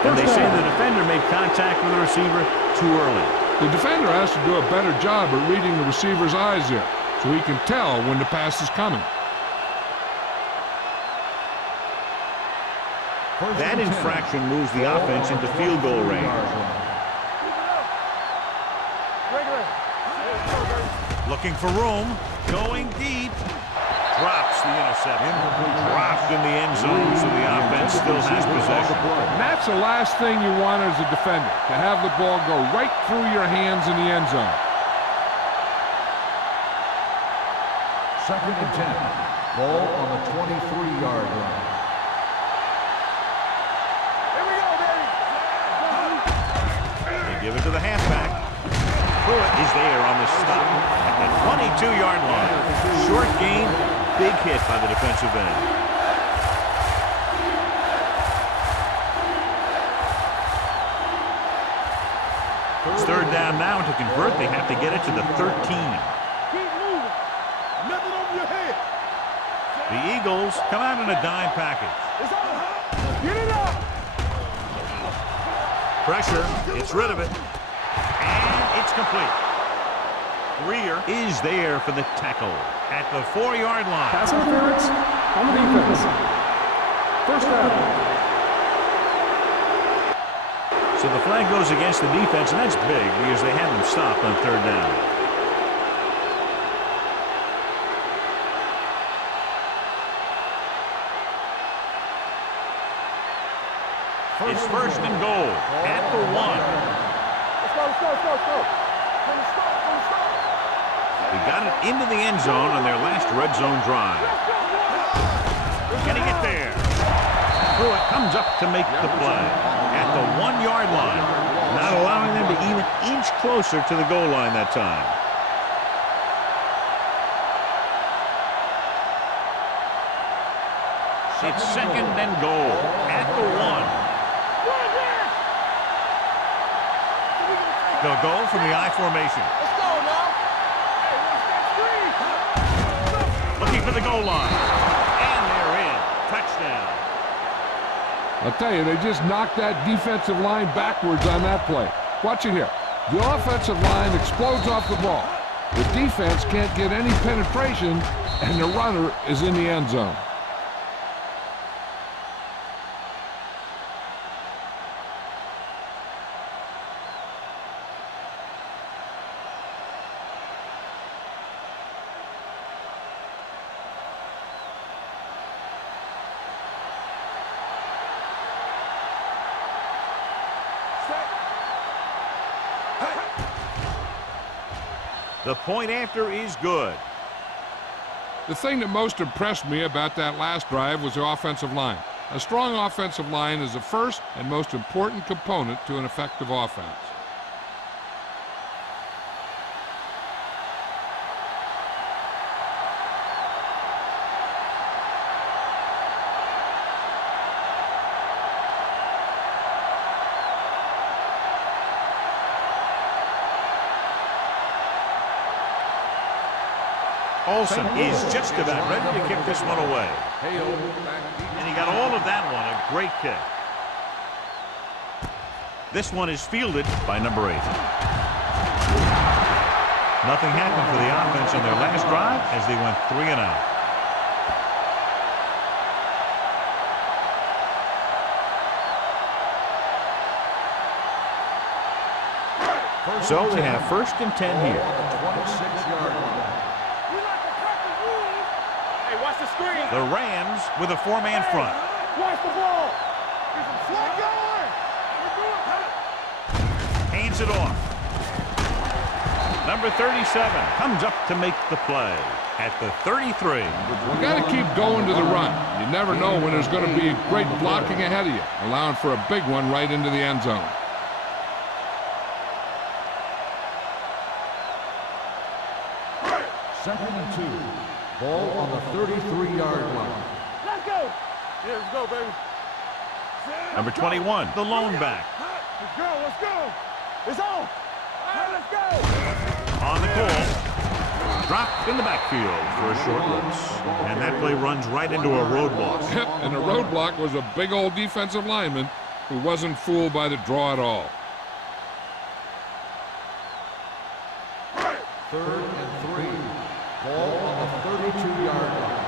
And they say the defender made contact with the receiver too early. The defender has to do a better job at reading the receiver's eyes there, so he can tell when the pass is coming. That infraction moves the offense into field goal range. Looking for room, going deep, drops the interception. Dropped in the end zone, so the offense still has possession. And that's the last thing you want as a defender, to have the ball go right through your hands in the end zone. Second and 10. Ball on the 23-yard line. Here we go, baby. They give it to the halfback. Pruitt is there on the stop at the 22-yard line. Short gain, big hit by the defensive end. It's 3rd down now. To convert, they have to get it to the 13. Keep moving. Nothing over your head. The Eagles come out in a dime package. It's on. Get it up. Pressure, gets rid of it. And it's complete. Greer is there for the tackle at the 4-yard line. Pass interference on the defense. First down. So the flag goes against the defense, and that's big because they have them stopped on 3rd down. It's 1st and goal at the 1. Let's go. From the start. They got it into the end zone on their last red zone drive. Getting it there. Pruitt comes up to make the play at the 1-yard line, not allowing them to even inch closer to the goal line that time. It's 2nd and goal at the 1. They'll go from the I formation. Let's go now. Hey, watch that screen. Looking for the goal line. And they're in. Touchdown. I'll tell you, they just knocked that defensive line backwards on that play. Watch it here. The offensive line explodes off the ball. The defense can't get any penetration, and the runner is in the end zone. The point after is good. The thing that most impressed me about that last drive was the offensive line. A strong offensive line is the first and most important component to an effective offense. Olsen is just about ready to kick this one away. And he got all of that one, a great kick. This one is fielded by number 8. Nothing happened for the offense on their last drive as they went 3 and out. So they have 1st and 10 here. 26-yard line. Watch the screen. The Rams with a 4-man front. Watch the ball. Get some slack going. Hands it off. Number 37 comes up to make the play at the 33. You got to keep going to the run. You never know when there's going to be great blocking ahead of you, allowing for a big one right into the end zone. Second and 2. Ball on the 33-yard line. Let's go. Yeah, let's go, baby. Number 21, the lone back. Let's go. Let's go. It's on. All right, let's go. On the call. Dropped in the backfield for a short loss. And that play runs right into a roadblock. Yep, and the roadblock was a big old defensive lineman who wasn't fooled by the draw at all. 3rd and 3. Ball on the 32-yard line.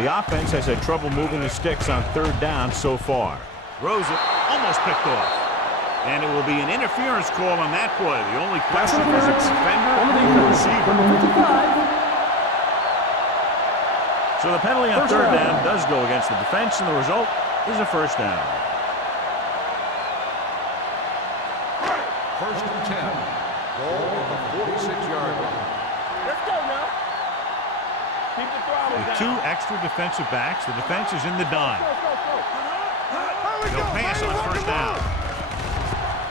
The offense has had trouble moving the sticks on 3rd down so far. Throws it, almost picked off. And it will be an interference call on that play. The only question is a defender or a receiver. So the penalty on 3rd down does go against the defense, and the result is a 1st down. 1st and 10. Ball on the 46-yard line. Let's go now. Keep the throttle With down. 2 extra defensive backs, the defense is in the dime. They'll pass on 1st down.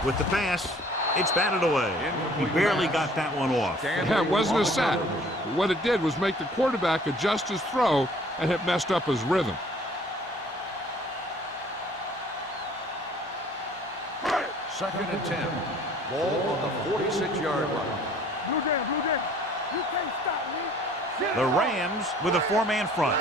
With the pass, it's batted away. He barely got that one off. Yeah, it wasn't a sack. What it did was make the quarterback adjust his throw, and it messed up his rhythm. 2nd and 10. Ball on the 46-yard line. Blue Jam. You can't stop me. The Rams with a 4-man front.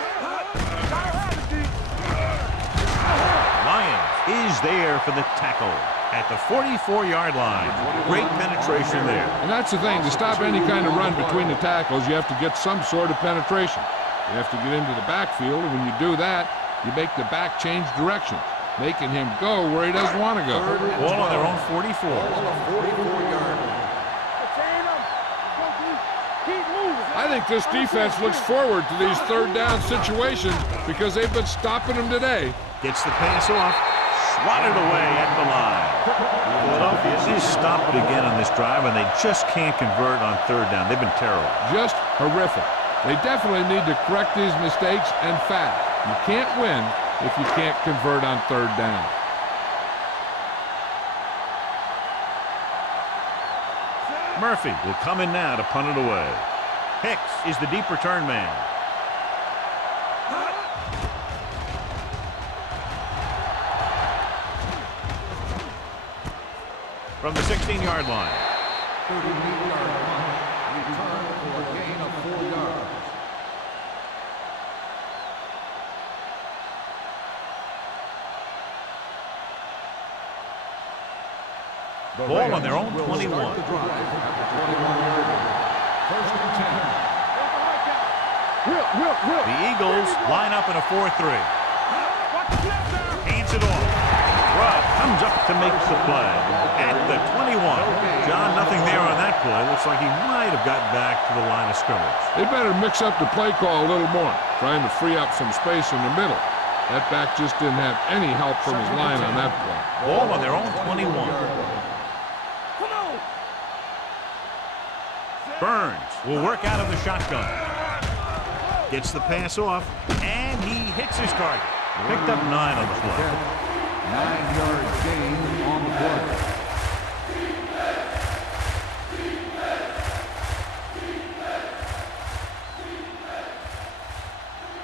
Lyons is there for the tackle at the 44-yard line. Great penetration there. And that's the thing. To stop any kind of run between the tackles, you have to get some sort of penetration. You have to get into the backfield, and when you do that, you make the back change directions, making him go where he doesn't want to go. Ball on their own 44. Ball on the 44-yard line. I think this defense looks forward to these 3rd down situations because they've been stopping them today. Gets the pass off. Swatted away at the line. Philadelphia is stopped again on this drive, and they just can't convert on 3rd down. They've been terrible. Just horrific. They definitely need to correct these mistakes and fast. You can't win if you can't convert on 3rd down. Murphy will come in now to punt it away. Hicks is the deep return man. From the 16-yard line. 38-yard line. Return for a gain of 4 yards. Ball on their own 21. The drive at the 21-yard line. 1st and 10. The Eagles line up in a 4-3. Hands it off. Rudd comes up to make the play at the 21. John, nothing there on that play. Looks like he might have gotten back to the line of scrimmage. They better mix up the play call a little more, trying to free up some space in the middle. That back just didn't have any help from his line on that play. Ball on their own 21. Burns will work out of the shotgun. Gets the pass off, and he hits his target. Picked up 9 on the play. 9-yard gain on the play.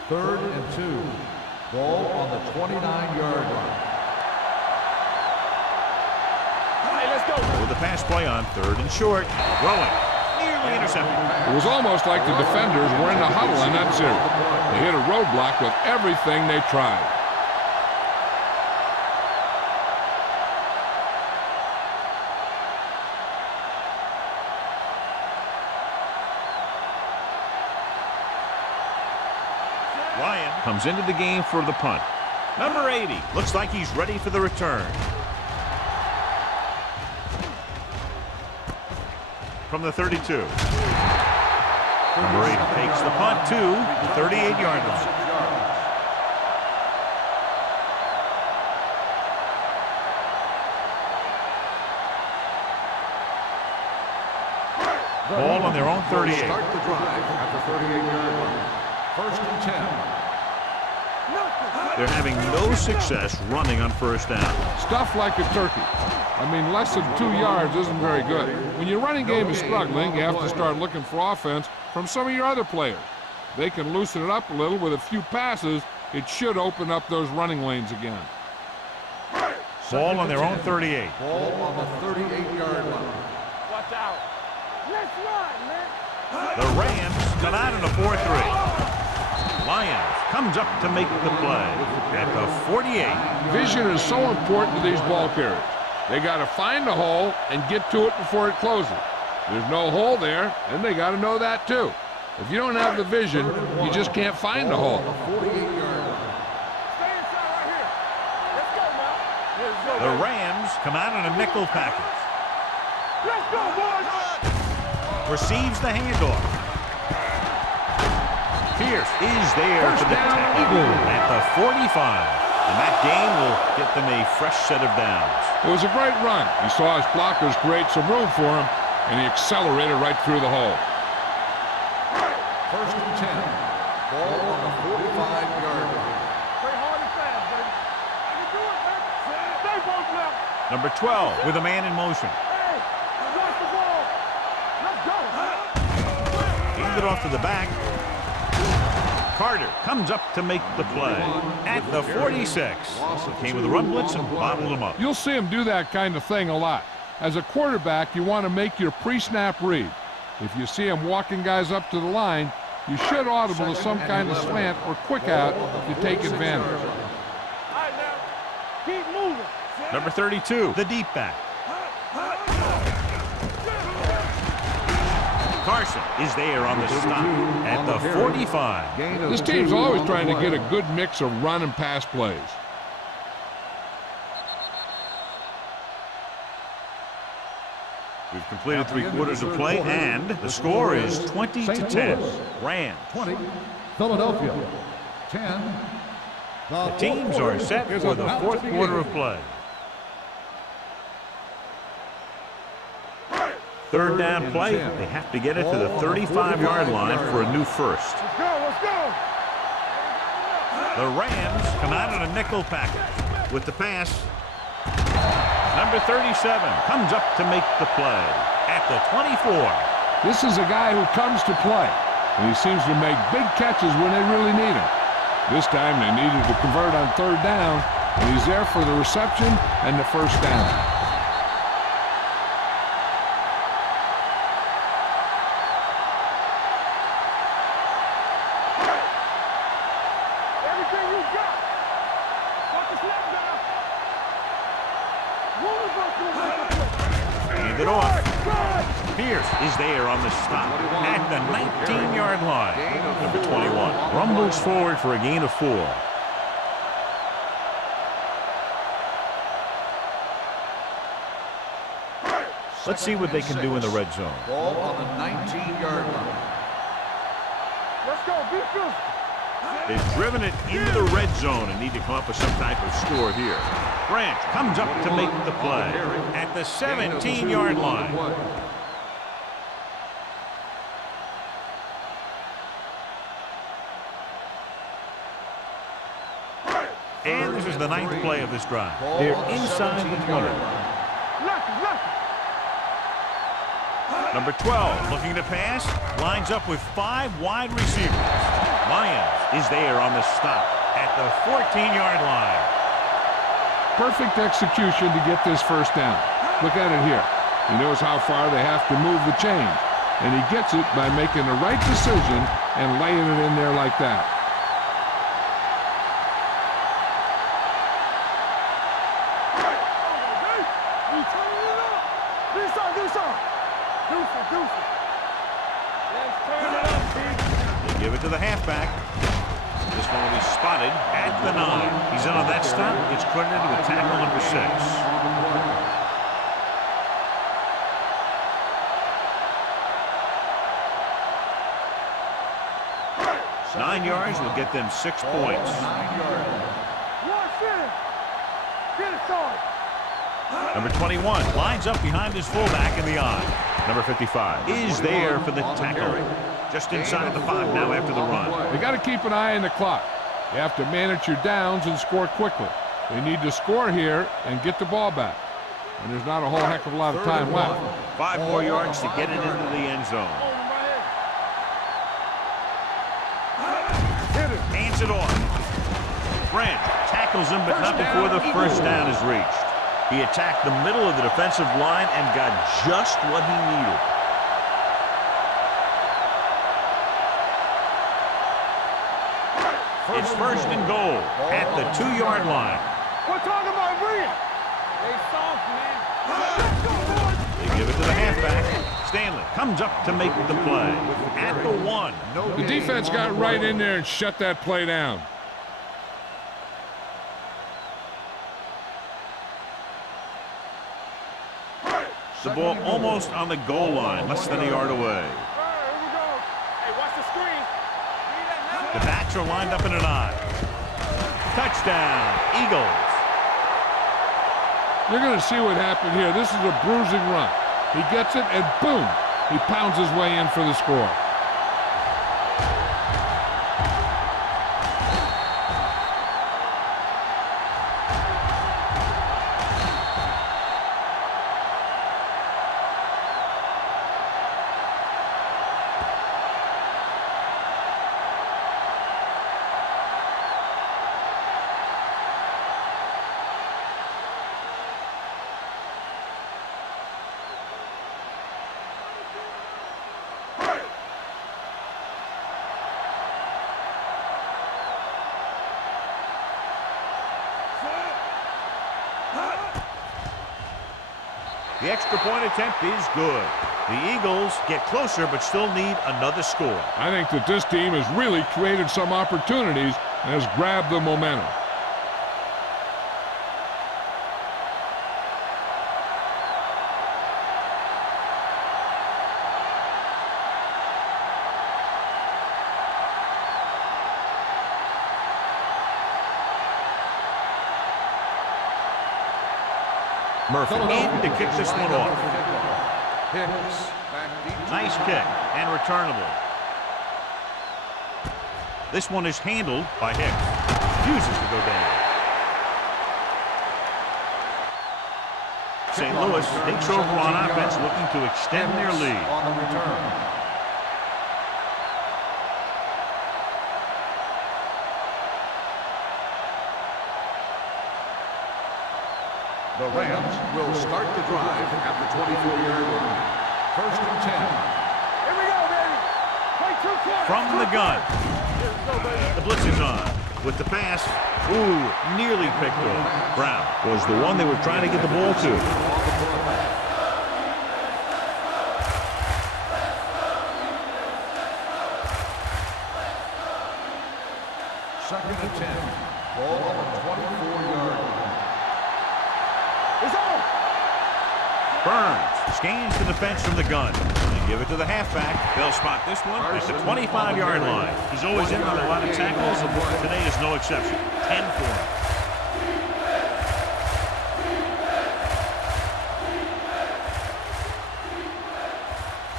Third and 2. Ball on the 29-yard line. With the pass play on 3rd and short. Throwing. Nearly intercepted. It was almost like the defenders were in the huddle in that series. They hit a roadblock with everything they tried. Ryan comes into the game for the punt. Number 80 looks like he's ready for the return. From the 32. Number 80 takes the punt to the 38-yard line. Ball on their own 38. Start the drive at the 38-yard line. 1st and 10. They're having no success running on 1st down. Stuff like a turkey. I mean, less than 2 yards isn't very good. When your running game is struggling, you have to start looking for offense from some of your other players. They can loosen it up a little with a few passes. It should open up those running lanes again. Ball on their own 38. Ball on the 38-yard line. Watch out. Let's run, man. The Rams come out in a 4-3. Lyons comes up to make the play at the 48. Vision is so important to these ball carriers. They got to find the hole and get to it before it closes. There's no hole there, and they got to know that too. If you don't have the vision, you just can't find the hole. Stay inside right here. Let's go, man. Let's go. The Rams come out in a nickel package. Let's go, boys. Receives the handoff. Pierce is there for the tackle at the 45. And that gain will get them a fresh set of downs. It was a great run. He saw his blockers create some room for him, and he accelerated right through the hole. 1st and 10. Ball on the 45-yard line. Play hard and fast, baby. I can do it, man. Stay both left. Number 12 with a man in motion. Hey, watch the ball. Let's go. Hand it off to the back. Carter comes up to make the play at the 46. Came with a run blitz and bottled him up. You'll see him do that kind of thing a lot. As a quarterback, you want to make your pre-snap read. If you see him walking guys up to the line, you should audible to some kind of slant or quick out to take advantage. All right, now. Keep moving. Number 32, the deep back. Carson is there on the stop at the 45. This team's always trying to get a good mix of run and pass plays. We've completed 3 quarters of play, and the score is 20-10. Rams. 20. Philadelphia. 10. The teams are set for the 4th quarter of play. 3rd down play. They have to get it to the 35-yard line for a new first. Let's go, let's go. The Rams come out in a nickel package with the pass. Number 37 comes up to make the play at the 24. This is a guy who comes to play, and he seems to make big catches when they really need him. This time they needed to convert on 3rd down, and he's there for the reception and the 1st down. Everything you got. Watch the snap down. Hand it off. Pierce is there on the stop at the 19-yard line. Number 21 rumbles forward for a gain of 4. Let's see what they can do in the red zone. Ball on the 19-yard line. Let's go, be physical. They've driven it into the red zone and need to come up with some type of score here. Branch comes up to make the play at the 17-yard line. And this is the 9th play of this drive. They're inside the 20. Number 12 looking to pass. Lines up with 5 wide receivers. Lyons is there on the stop at the 14-yard line. Perfect execution to get this first down. Look at it here. He knows how far they have to move the chains, and he gets it by making the right decision and laying it in there like that. They give it to the halfback. This one will be spotted at the 9. He's in on that stop. It's credited with tackle number 6. 9 yards will get them 6 points. Number 21 lines up behind his fullback in the I. Number 55 is there for the tackle. Just inside the 5 now after the run. They got to keep an eye on the clock. You have to manage your downs and score quickly. They need to score here and get the ball back. And there's not a whole heck of a lot of time left. 5 more yards to get it into the end zone. Hands it off. Branch tackles him, but not before the first down is reached. He attacked the middle of the defensive line and got just what he needed. It's first and goal at the 2-yard line. We're talking about brilliant. They soft, man. They give it to the halfback. Stanley comes up to make the play at the 1. The defense got right in there and shut that play down. The ball almost on the goal line, less than a yard away. The backs are lined up in an I. Touchdown, Eagles. You're going to see what happened here. This is a bruising run. He gets it, and boom, he pounds his way in for the score. The extra point attempt is good. The Eagles get closer but still need another score. I think that this team has really created some opportunities and has grabbed the momentum. Murphy in to kick this one off. Nice kick and returnable. This one is handled by Hicks. Refuses to go down. St. Louis takes over on offense, looking to extend their lead. On the return. The Rams will start the drive at the 24-yard line. First and 10. Here we go, baby. Play 2 quarters. From the gun. The blitz is on. With the pass. Ooh, nearly picked off. Brown was the one they were trying to get the ball to. Second and 10. Ball on the 24-yard line. Burns scans the defense from the gun. They give it to the halfback. They'll spot this one at the 25-yard line. He's always in on a lot of tackles, and today is no exception. 10 for him.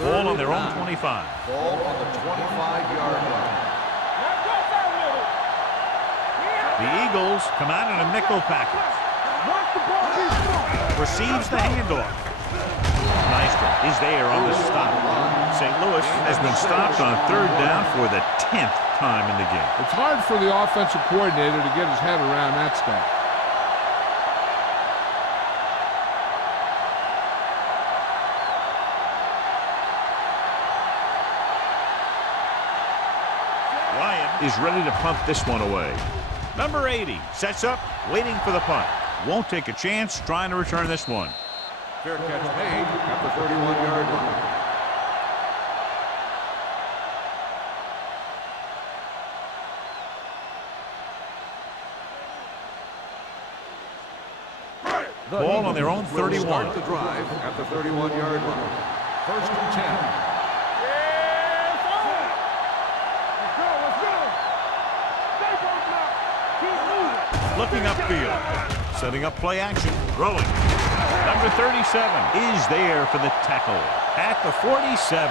Ball on their own 25. Ball on the 25-yard line. The Eagles come out in a nickel package. Watch the ball be smart. Receives the handoff. Nystrom is there on the stop. St. Louis has been stopped on 3rd down for the 10th time in the game. It's hard for the offensive coordinator to get his head around that stat. Ryan is ready to punt this one away. Number 80 sets up, waiting for the punt. Won't take a chance trying to return this one. Fair catch made at the 31-yard line. Ball on their own 31. Start the drive at the 31-yard line. 1st and 10. Looking upfield, setting up play action, rolling. Number 37 is there for the tackle at the 47.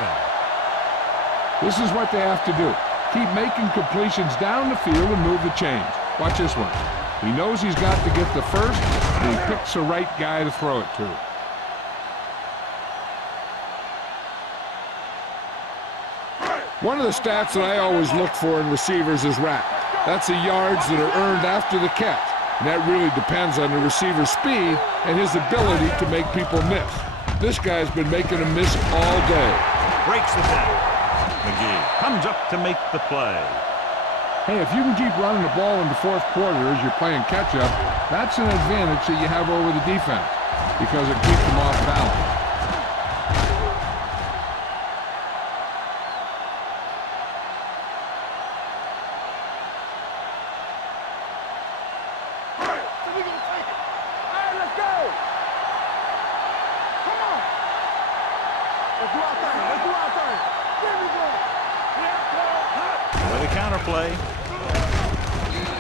This is what they have to do. Keep making completions down the field and move the chains. Watch this one. He knows he's got to get the first, and he picks the right guy to throw it to. One of the stats that I always look for in receivers is RAP. That's the yards that are earned after the catch. And that really depends on the receiver's speed and his ability to make people miss. This guy's been making them miss all day. Breaks the tackle. McGee comes up to make the play. Hey, if you can keep running the ball in the 4th quarter as you're playing catch-up, that's an advantage that you have over the defense because it keeps them off balance. With a counterplay,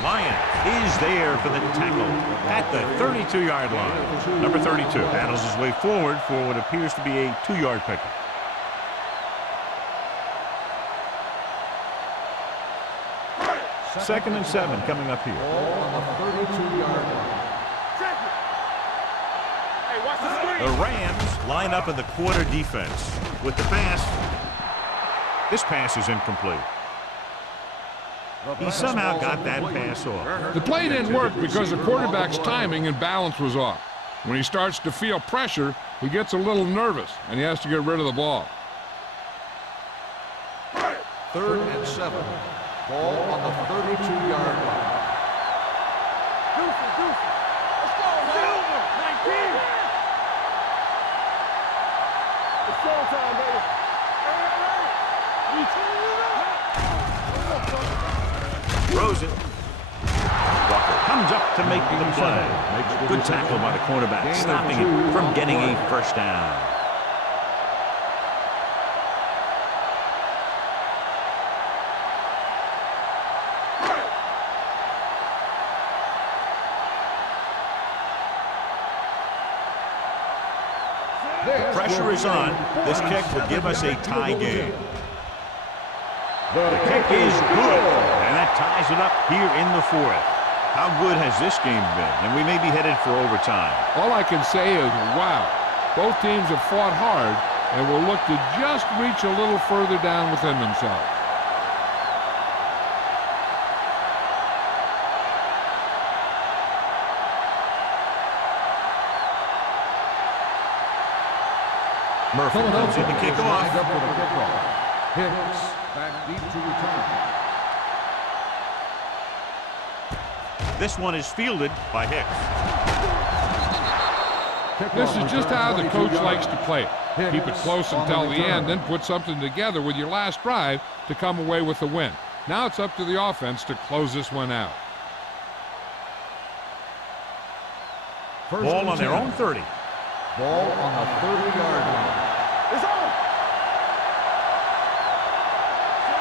Lyon is there for the tackle at the 32-yard line. Number 32 battles his way forward for what appears to be a 2-yard pickup. Second and 7 coming up here. On the 32-yard line. The Rams line up in the quarter defense. With the pass, this pass is incomplete. He somehow got that pass off. The play didn't work because the quarterback's timing and balance was off. When he starts to feel pressure, he gets a little nervous, and he has to get rid of the ball. 3rd and 7. Ball on the 32-yard line. Let's go, Silver! 19! It's showtime, baby. Rosen. Walker comes up to make the play. Good tackle by the cornerback, stopping him from getting a first down. The pressure is on. This kick would give us a tie game. The kick is good, and that ties it up here in the 4th. How good has this game been? And we may be headed for overtime. All I can say is, wow, both teams have fought hard and will look to just reach a little further down within themselves. Murphy comes in to kick off. Up for the kickoff. Hicks back deep to return. This one is fielded by Hicks. This is just how the coach likes to play it. Keep it close until the end, then put something together with your last drive to come away with the win. Now it's up to the offense to close this one out. Ball on their own 30. Ball on the 30-yard line. It's on!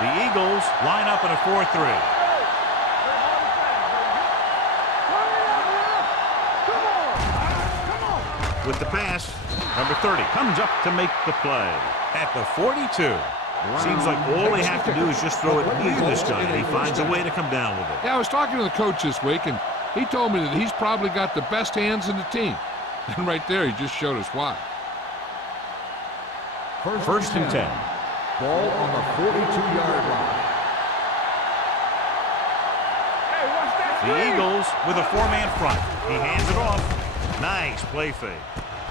The Eagles line up in a 4-3. With the pass, number 30 comes up to make the play at the 42. Seems like all they have to do is just throw it near this guy, and he finds a way to come down with it. Yeah, I was talking to the coach this week, and he told me that he's probably got the best hands in the team. And right there, he just showed us why. First and 10. Ball on the 42-yard line. The Eagles with a four-man front. He hands it off. Nice play fake.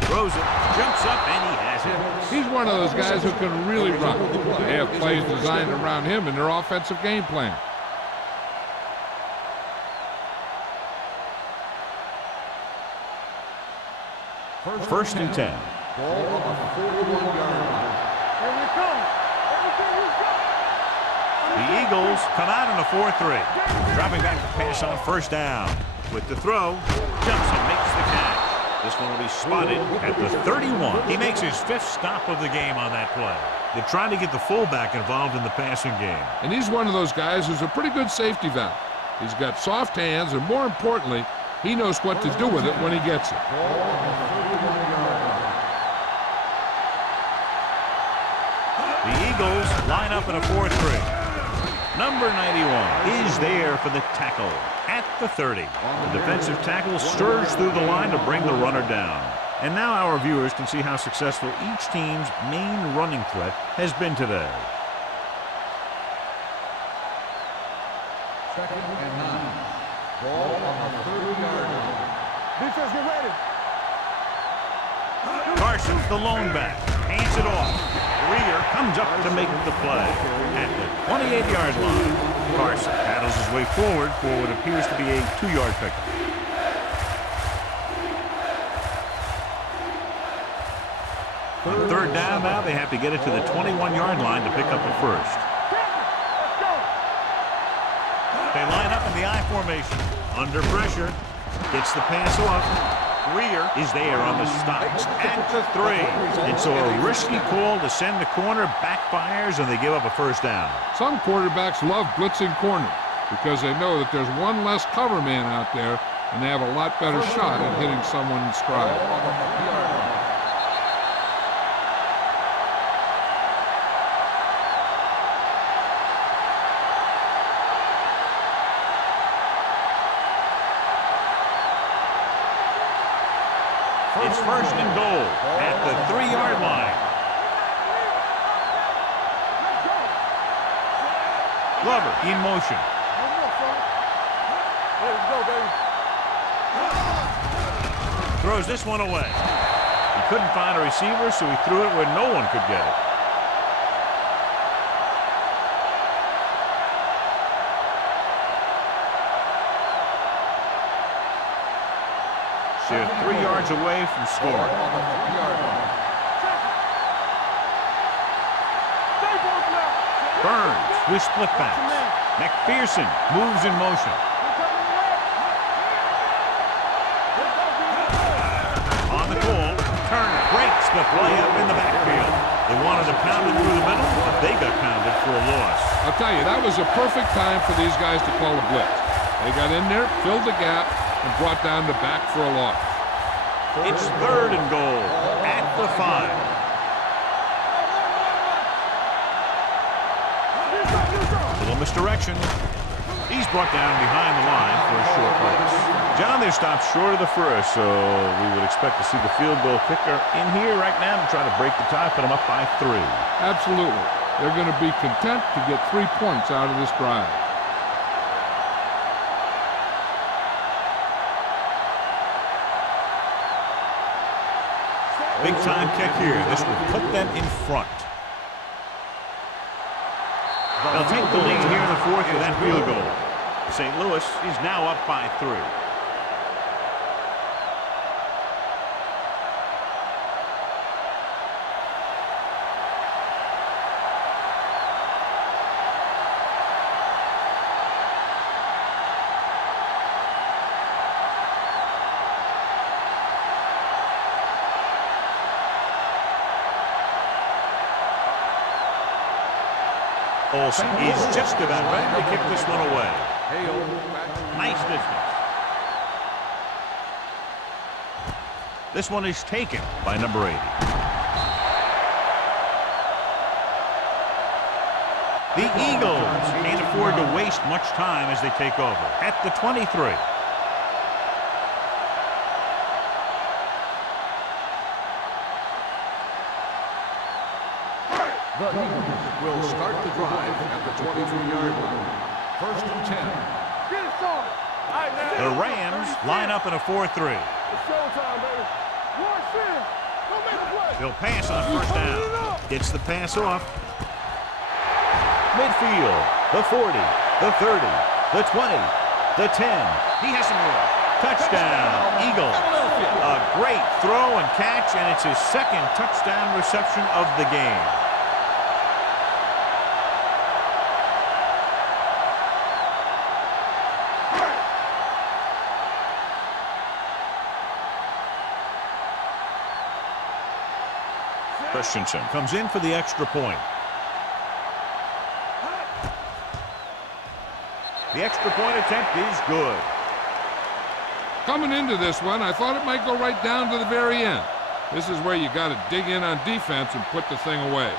Throws it, jumps up, and he has it. He's one of those guys who can really run. They have plays designed around him in their offensive game plan. First and 10. Ball on the 41-yard line. Here we come. The Eagles come out in a 4-3. Dropping back to pass on first down. With the throw, jumps and makes the catch. This one will be spotted at the 31. He makes his 5th stop of the game on that play. They're trying to get the fullback involved in the passing game. And he's one of those guys who's a pretty good safety valve. He's got soft hands, and more importantly, he knows what to do with it when he gets it. The Eagles line up in a 4-3. Number 91 is there for the tackle at the 30. The defensive tackle surged through the line to bring the runner down. And now our viewers can see how successful each team's main running threat has been today. Second and 9. Ball on the 30-yard line. Defense, get ready. Carson's the lone back. Hands it off. Reeder comes up to make the play at the 28-yard line. Carson paddles his way forward for what appears to be a 2-yard pickup. On third down now, they have to get it to the 21-yard line to pick up the first. They line up in the I formation. Under pressure. Gets the pass off. Reeder is there on the stop at the 3. And so a risky call to send the corner backfires, and they give up a first down. Some quarterbacks love blitzing corners because they know that there's one less cover man out there, and they have a lot better shot at hitting someone in stride. It's first and goal at the 3-yard line. Glover in motion. Let's go, baby. Throws this one away. He couldn't find a receiver, so he threw it where no one could get it. They're 3 yards away from scoring. Burns with split backs. McPherson moves in motion. On the call, Turner breaks the play up in the backfield. They wanted to pound it through the middle, but they got pounded for a loss. I'll tell you, that was a perfect time for these guys to call a blitz. They got in there, filled the gap, and brought down the back for a loss. It's third and goal at the 5. Little misdirection. He's brought down behind the line for a short loss. John, they're stopped short of the first, so we would expect to see the field goal kicker in here right now to try to break the tie, put them up by 3. Absolutely. They're going to be content to get 3 points out of this drive. Big time kick here. This will put them in front. They'll take the lead here in the 4th with that field goal. St. Louis is now up by 3. Olsen is just about ready to kick this one away. Nice distance. This one is taken by number 80. The Eagles can't afford to waste much time as they take over at the 23. The Eagles will start the drive at the 22-yard line. 1st and 10. Get it started. The Rams line up in a 4-3. It's showtime, baby. One sin. Don't make a play. They'll pass on 1st down. Gets the pass off. Midfield, the 40, the 30, the 20, the 10. He has some room. Touchdown, Eagles. A great throw and catch, and it's his second touchdown reception of the game. Christensen comes in for the extra point. The extra point attempt is good. Coming into this one, I thought it might go right down to the very end. This is where you got to dig in on defense and put the thing away.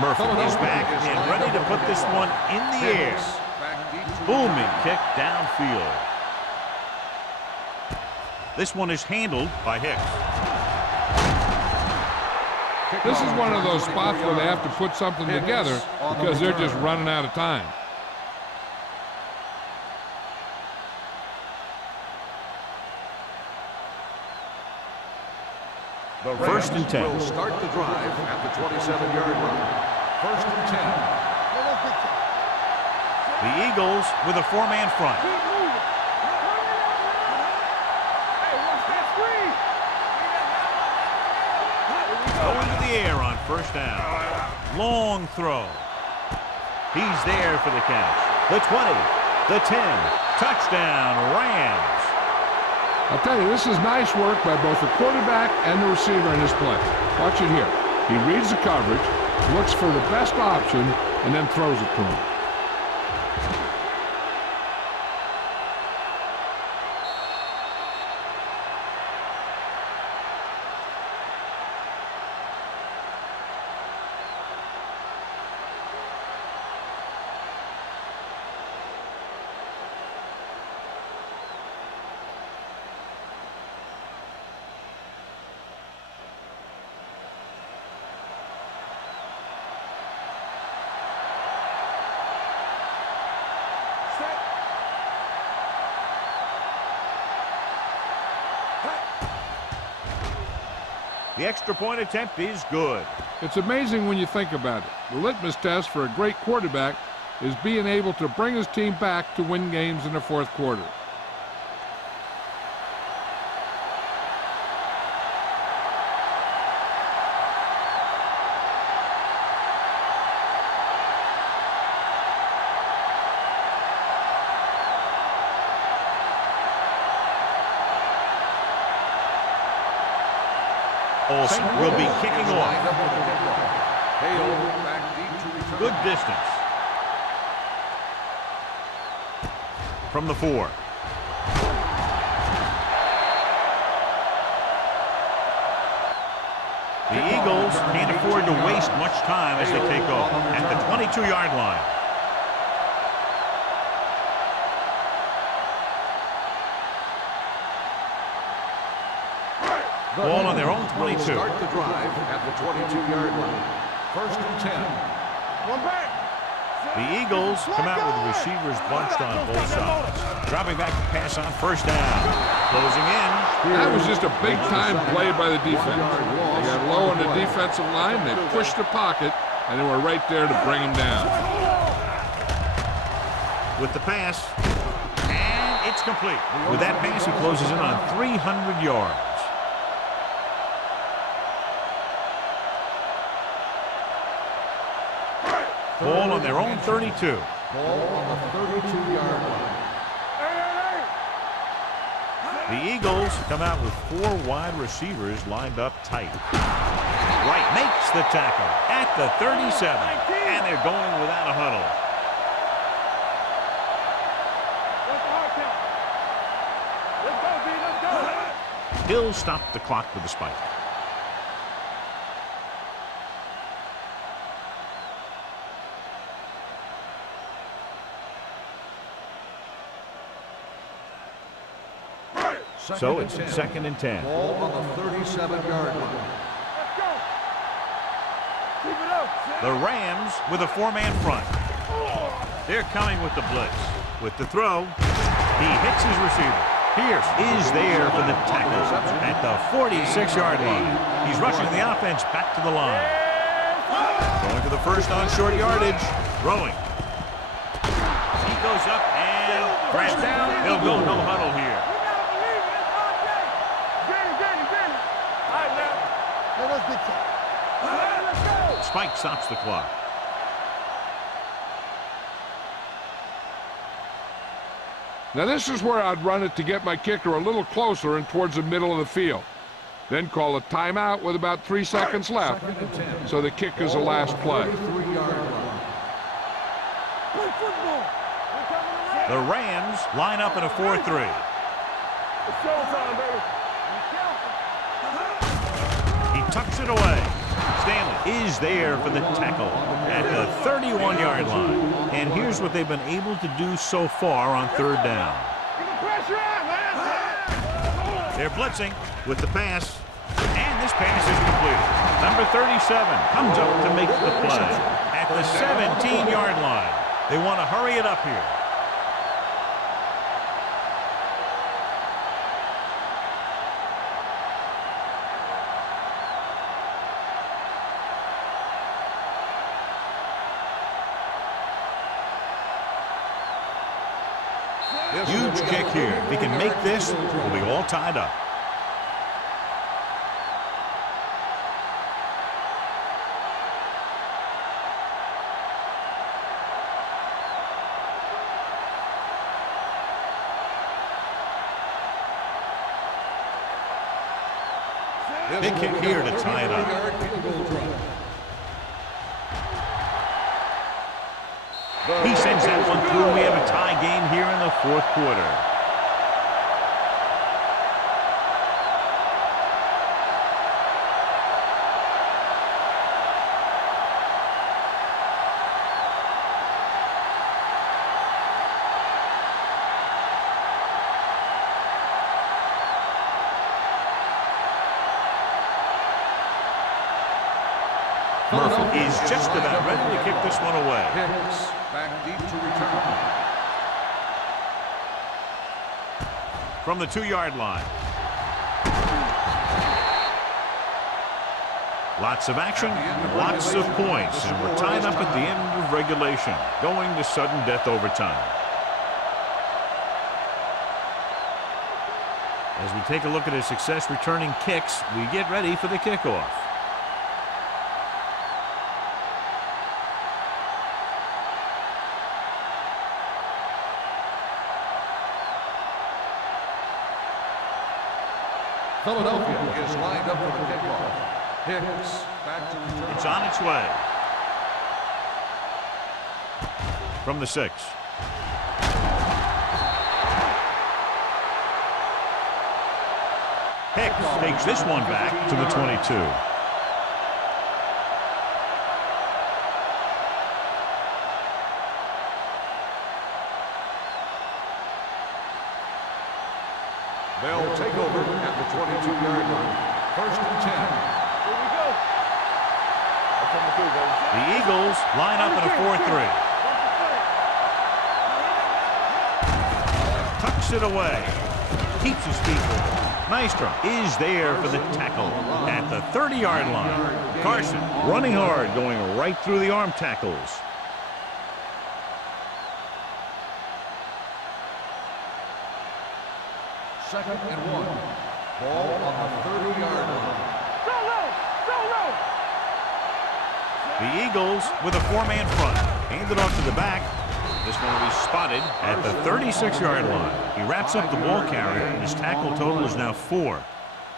Murphy is back and ready to put this one in the air. Booming kick downfield. This one is handled by Hicks. This is one of those spots where they have to put something together because they're just running out of time. The Rams will start the drive at the 27-yard line. 1st and 10. The Eagles with a 4-man front. Keep moving. Hey, watch that screen. Going to the air on 1st down. Long throw. He's there for the catch. The 20, the 10. Touchdown, Rams. I'll tell you, this is nice work by both the quarterback and the receiver in this play. Watch it here. He reads the coverage, looks for the best option, and then throws it to him. The extra point attempt is good. It's amazing when you think about it. The litmus test for a great quarterback is being able to bring his team back to win games in the 4th quarter. Olsen will be kicking off. Good distance. From the 4. The Eagles can't afford to waste much time as they take off at the 22-yard line. Ball on their own 22. Start the drive at the 22-yard line. 1st and 10. One back. The Eagles come out with the receivers bunched on both sides. Dropping back to pass on 1st down. Closing in. That was just a big-time play by the defense. They got low on the defensive line, they pushed the pocket, and they were right there to bring him down. With the pass, and it's complete. With that pass, he closes in on 300 yards. Ball on their own 32. Ball on the 32-yard line. The Eagles come out with 4 wide receivers lined up tight. Wright makes the tackle at the 37, and they're going without a huddle. He'll stop the clock with the spike. So it's 2nd and 10. Ball on the 37-yard line. The Rams with a 4-man front. They're coming with the blitz. With the throw, he hits his receiver. Pierce is there for the tackle at the 46-yard line. He's rushing the offense back to the line. Going for the first on short yardage. Throwing. He goes up and grabs down. He'll go no huddle here. Spike stops the clock. Now this is where I'd run it to get my kicker a little closer and towards the middle of the field. Then call a timeout with about 3 seconds left. So the kick is the last play. The Rams line up in a 4-3. He tucks it away. Stanley is there for the tackle at the 31-yard line. And here's what they've been able to do so far on 3rd down. They're blitzing with the pass. And this pass is completed. Number 37 comes up to make the play at the 17-yard line. They want to hurry it up here. Huge kick here. If he can make this, we'll be all tied up. Big kick here to tie it up. He sends that one through. We have a tie game here in the 4th quarter. Murphy is just about ready to kick this one away. Hicks back deep to return. From the 2-yard line. Lots of action, lots of points, and we're tied up at the end of regulation, going to sudden death overtime. As we take a look at his success returning kicks, we get ready for the kickoff. Philadelphia is lined up for the kickoff. Hicks back to return. It's on its way. From the 6. Hicks takes this one back to the 22. They'll take over at the 22-yard line. 1st and 10. Here we go. The Eagles line up in a 4-3. Tucks it away. Keeps his people. Maestro is there for the tackle at the 30-yard line. Carson running hard, going right through the arm tackles. Second and 1. Ball on the 30-yard line. The Eagles with a 4-man front. Hand it off to the back. This one will be spotted at the 36-yard line. He wraps up the ball carrier, and his tackle total is now 4.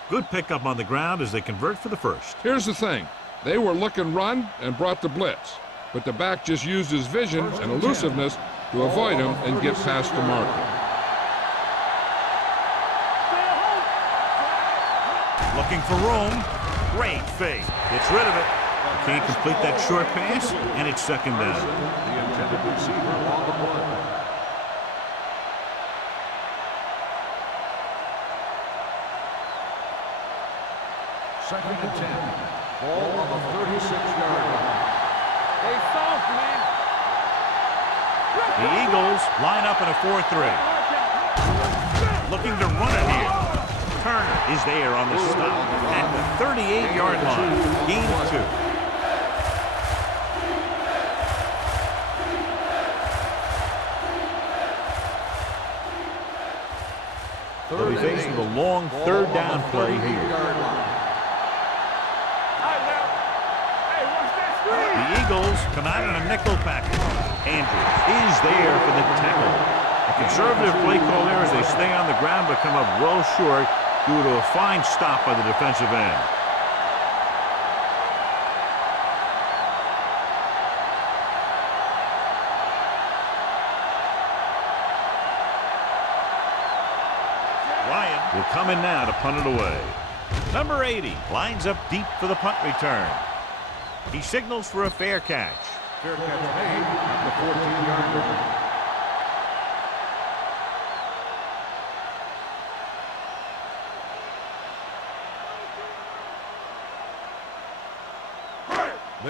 Good pickup on the ground as they convert for the first. Here's the thing. They were looking run and brought the blitz, but the back just used his vision and elusiveness to avoid him and get past the marker. Looking for room. Great fake. Gets rid of it. Can't complete that short pass, and it's second down. The intended receiver on the play. Second and 10. Ball on the 36-yard line. Hey, soft, man. The Eagles line up in a 4-3. Looking to run it here. Turner is there on the stop at the 38-yard line. Gain of 2. They'll be faced with a long third down play here. The Eagles come out in a nickel package. Andrews is there for the tackle. A conservative play call there as they stay on the ground but come up well short due to a fine stop by the defensive end. Ryan will come in now to punt it away. Number 80 lines up deep for the punt return. He signals for a fair catch. Fair catch made at the 14-yard line.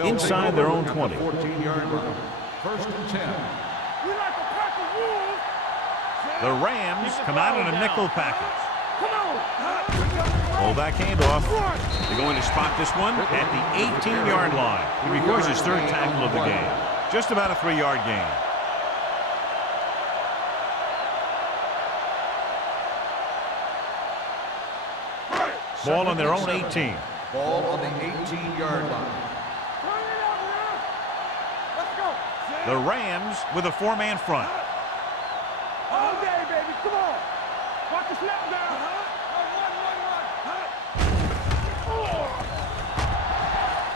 Inside their own 20. 14-yard line. First and 10. We like a pack of wolves. The Rams come out in a nickel package. Come on. Fullback handoff. They're going to spot this one at the 18-yard line. He records his third tackle of the game. Just about a 3-yard gain. Ball on their own 18. Ball on the 18-yard line. The Rams with a 4-man front. All day, baby. Come on. Watch the snap down.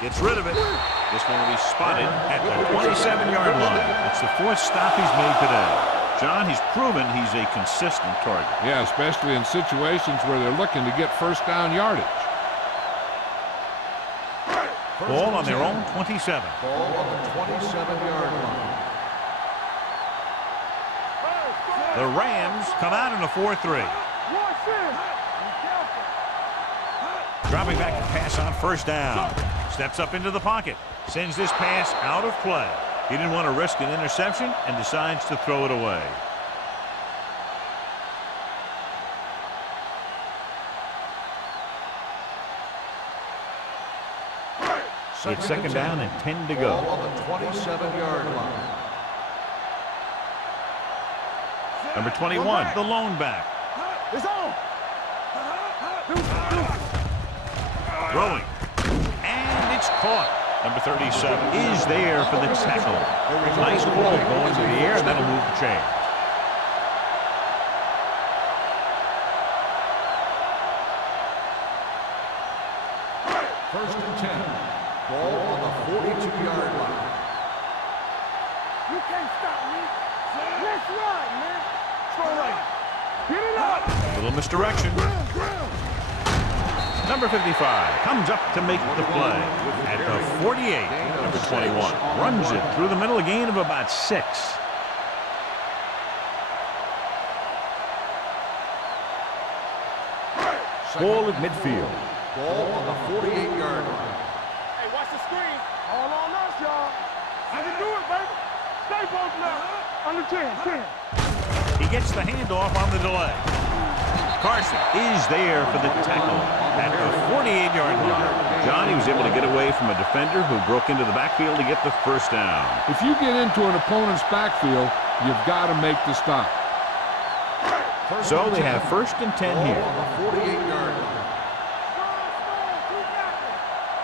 Gets rid of it. This one will be spotted at the 27-yard line. It's the 4th stop he's made today. John, he's proven he's a consistent target. Yeah, especially in situations where they're looking to get first down yardage. Ball on their own 27. Ball on the 27-yard line. The Rams come out in a 4-3. Dropping back to pass on first down. Steps up into the pocket. Sends this pass out of play. He didn't want to risk an interception and decides to throw it away. It's second down and 10 to go. Ball on the 27-yard line. Number 21, the lone back. It's on. Throwing. And it's caught. Number 37 is there for the tackle. Nice ball going to the air, and that'll move the chain. First and 10. Ball on the 42-yard line. You can't stop me. Let's run, man. Throw right. Get it up. A little misdirection. Number 55 comes up to make the play at the 48. Number 21 runs it through the middle, a gain of about 6. Ball at midfield. Ball on the 48-yard line. Hey, watch the screen. All on us, y'all. I can do it, baby. Stay both now. Under 10. He gets the handoff on the delay. Carson is there for the tackle at the 48-yard line. John, he was able to get away from a defender who broke into the backfield to get the first down. If you get into an opponent's backfield, you've got to make the stop. So they have first and 10 here. On the 48-yard line.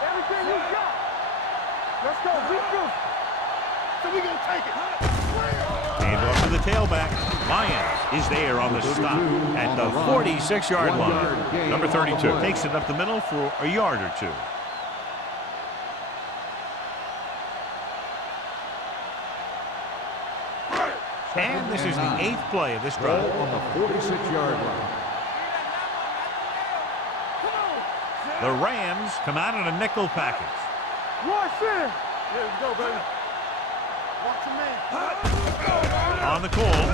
Everything you got. Let's go. Be good. So we gonna take it. is there on the stop at the 46-yard line. Number 32 takes it up the middle for a yard or two. And this is the 8th play of this drive. On the 46-yard line. The Rams come out in a nickel package. Watch it. Here we go, baby. Watch your man. On the call,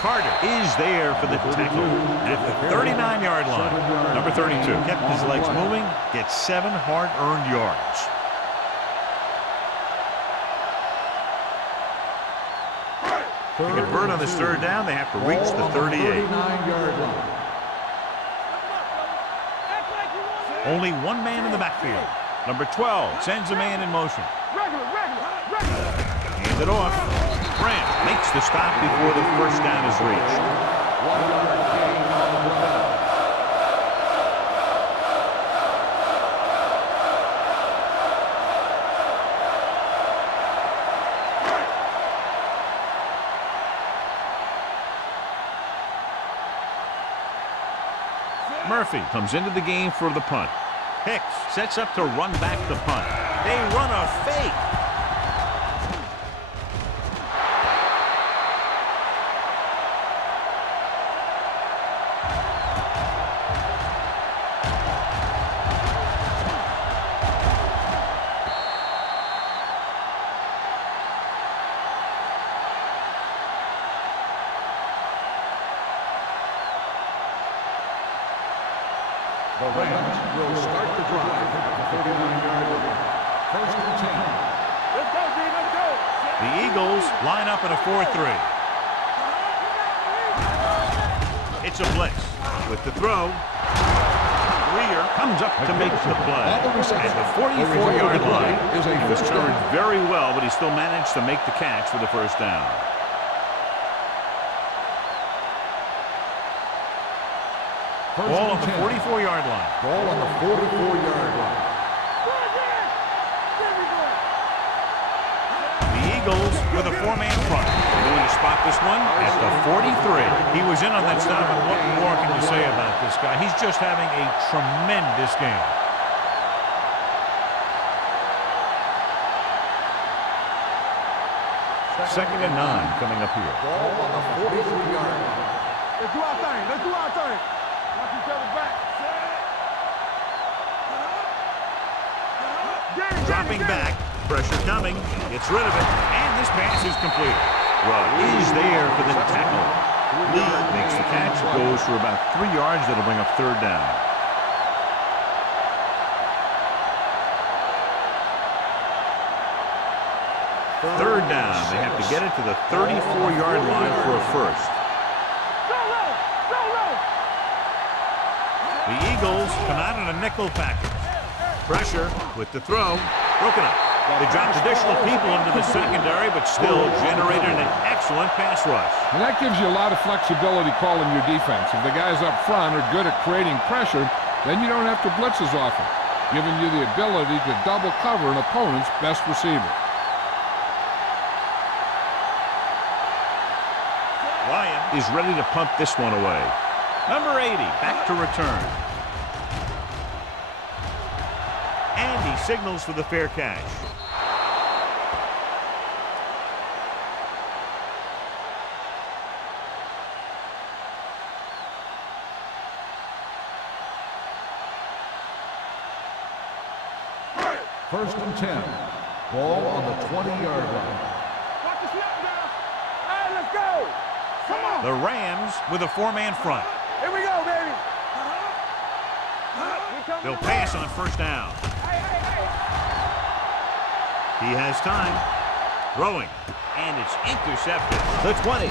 Carter is there for the tackle at the 39-yard line. Number 32 kept his legs moving, gets 7 hard-earned yards. To convert on this third down, they have to reach the 38. 39-yard line. Only one man in the backfield. Number 12 sends a man in motion. Regular. Hands it off. Grant makes the stop before the first down is reached. 1 yard gain on the play. Murphy comes into the game for the punt. Hicks sets up to run back the punt. They run a fake. The Rams will start the drive at the 39-yard line. First and 10. Let's go, D. Let's go. The Eagles line up in a 4-3. It's a blitz. With the throw, Greer comes up to make the play. At the 44-yard line, he was covered very well, but he still managed to make the catch for the first down. Ball on the 44-yard line. Ball on the 44-yard line. The Eagles with a 4-man front. They're going to spot this one at the 43. He was in on that stop, and what more can you say about this guy? He's just having a tremendous game. Second and 9 coming up here. Ball on the 43-yard line. Let's do our thing. Let's do our thing. Knock each other back. Dropping back, pressure coming, gets rid of it, and this pass is completed. Rudd is there for the tackle. Lee makes the catch, goes for about 3 yards. That'll bring up third down. Third down, they have to get it to the 34-yard line for a first. The Eagles come out in a nickel package. Pressure with the throw, broken up. They dropped additional people into the secondary, but still generated an excellent pass rush. And that gives you a lot of flexibility calling your defense. If the guys up front are good at creating pressure, then you don't have to blitz as often, giving you the ability to double cover an opponent's best receiver. Ryan is ready to punt this one away. Number 80 back to return. And he signals for the fair catch. First and 10. Ball on the 20-yard line. Watch the snap now. Hey, let's go. Come on. The Rams with a 4-man front. Here we go, baby. They'll pass on first down. He has time. Throwing. And it's intercepted. The 20.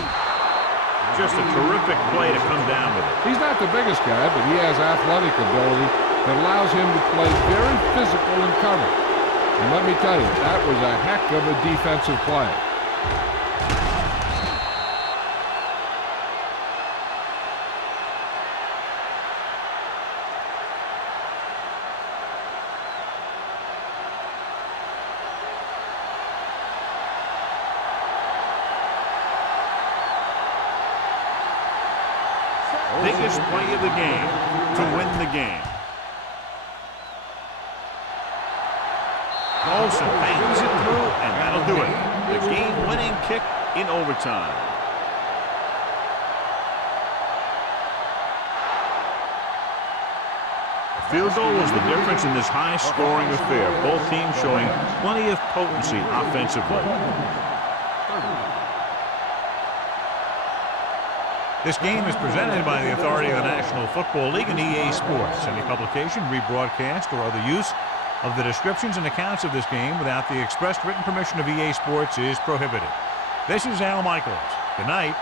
Just a terrific play to come down with it. He's not the biggest guy, but he has athletic ability that allows him to play very physical in cover. And let me tell you, that was a heck of a defensive play. greatest play of the game to win the game. Olsen bangs it through, and that'll do it. The game-winning kick in overtime. The field goal was the difference in this high-scoring affair. Both teams showing plenty of potency offensively. This game is presented by the authority of the National Football League and EA Sports. Any publication, rebroadcast, or other use of the descriptions and accounts of this game without the expressed written permission of EA Sports is prohibited. This is Al Michaels. Good night.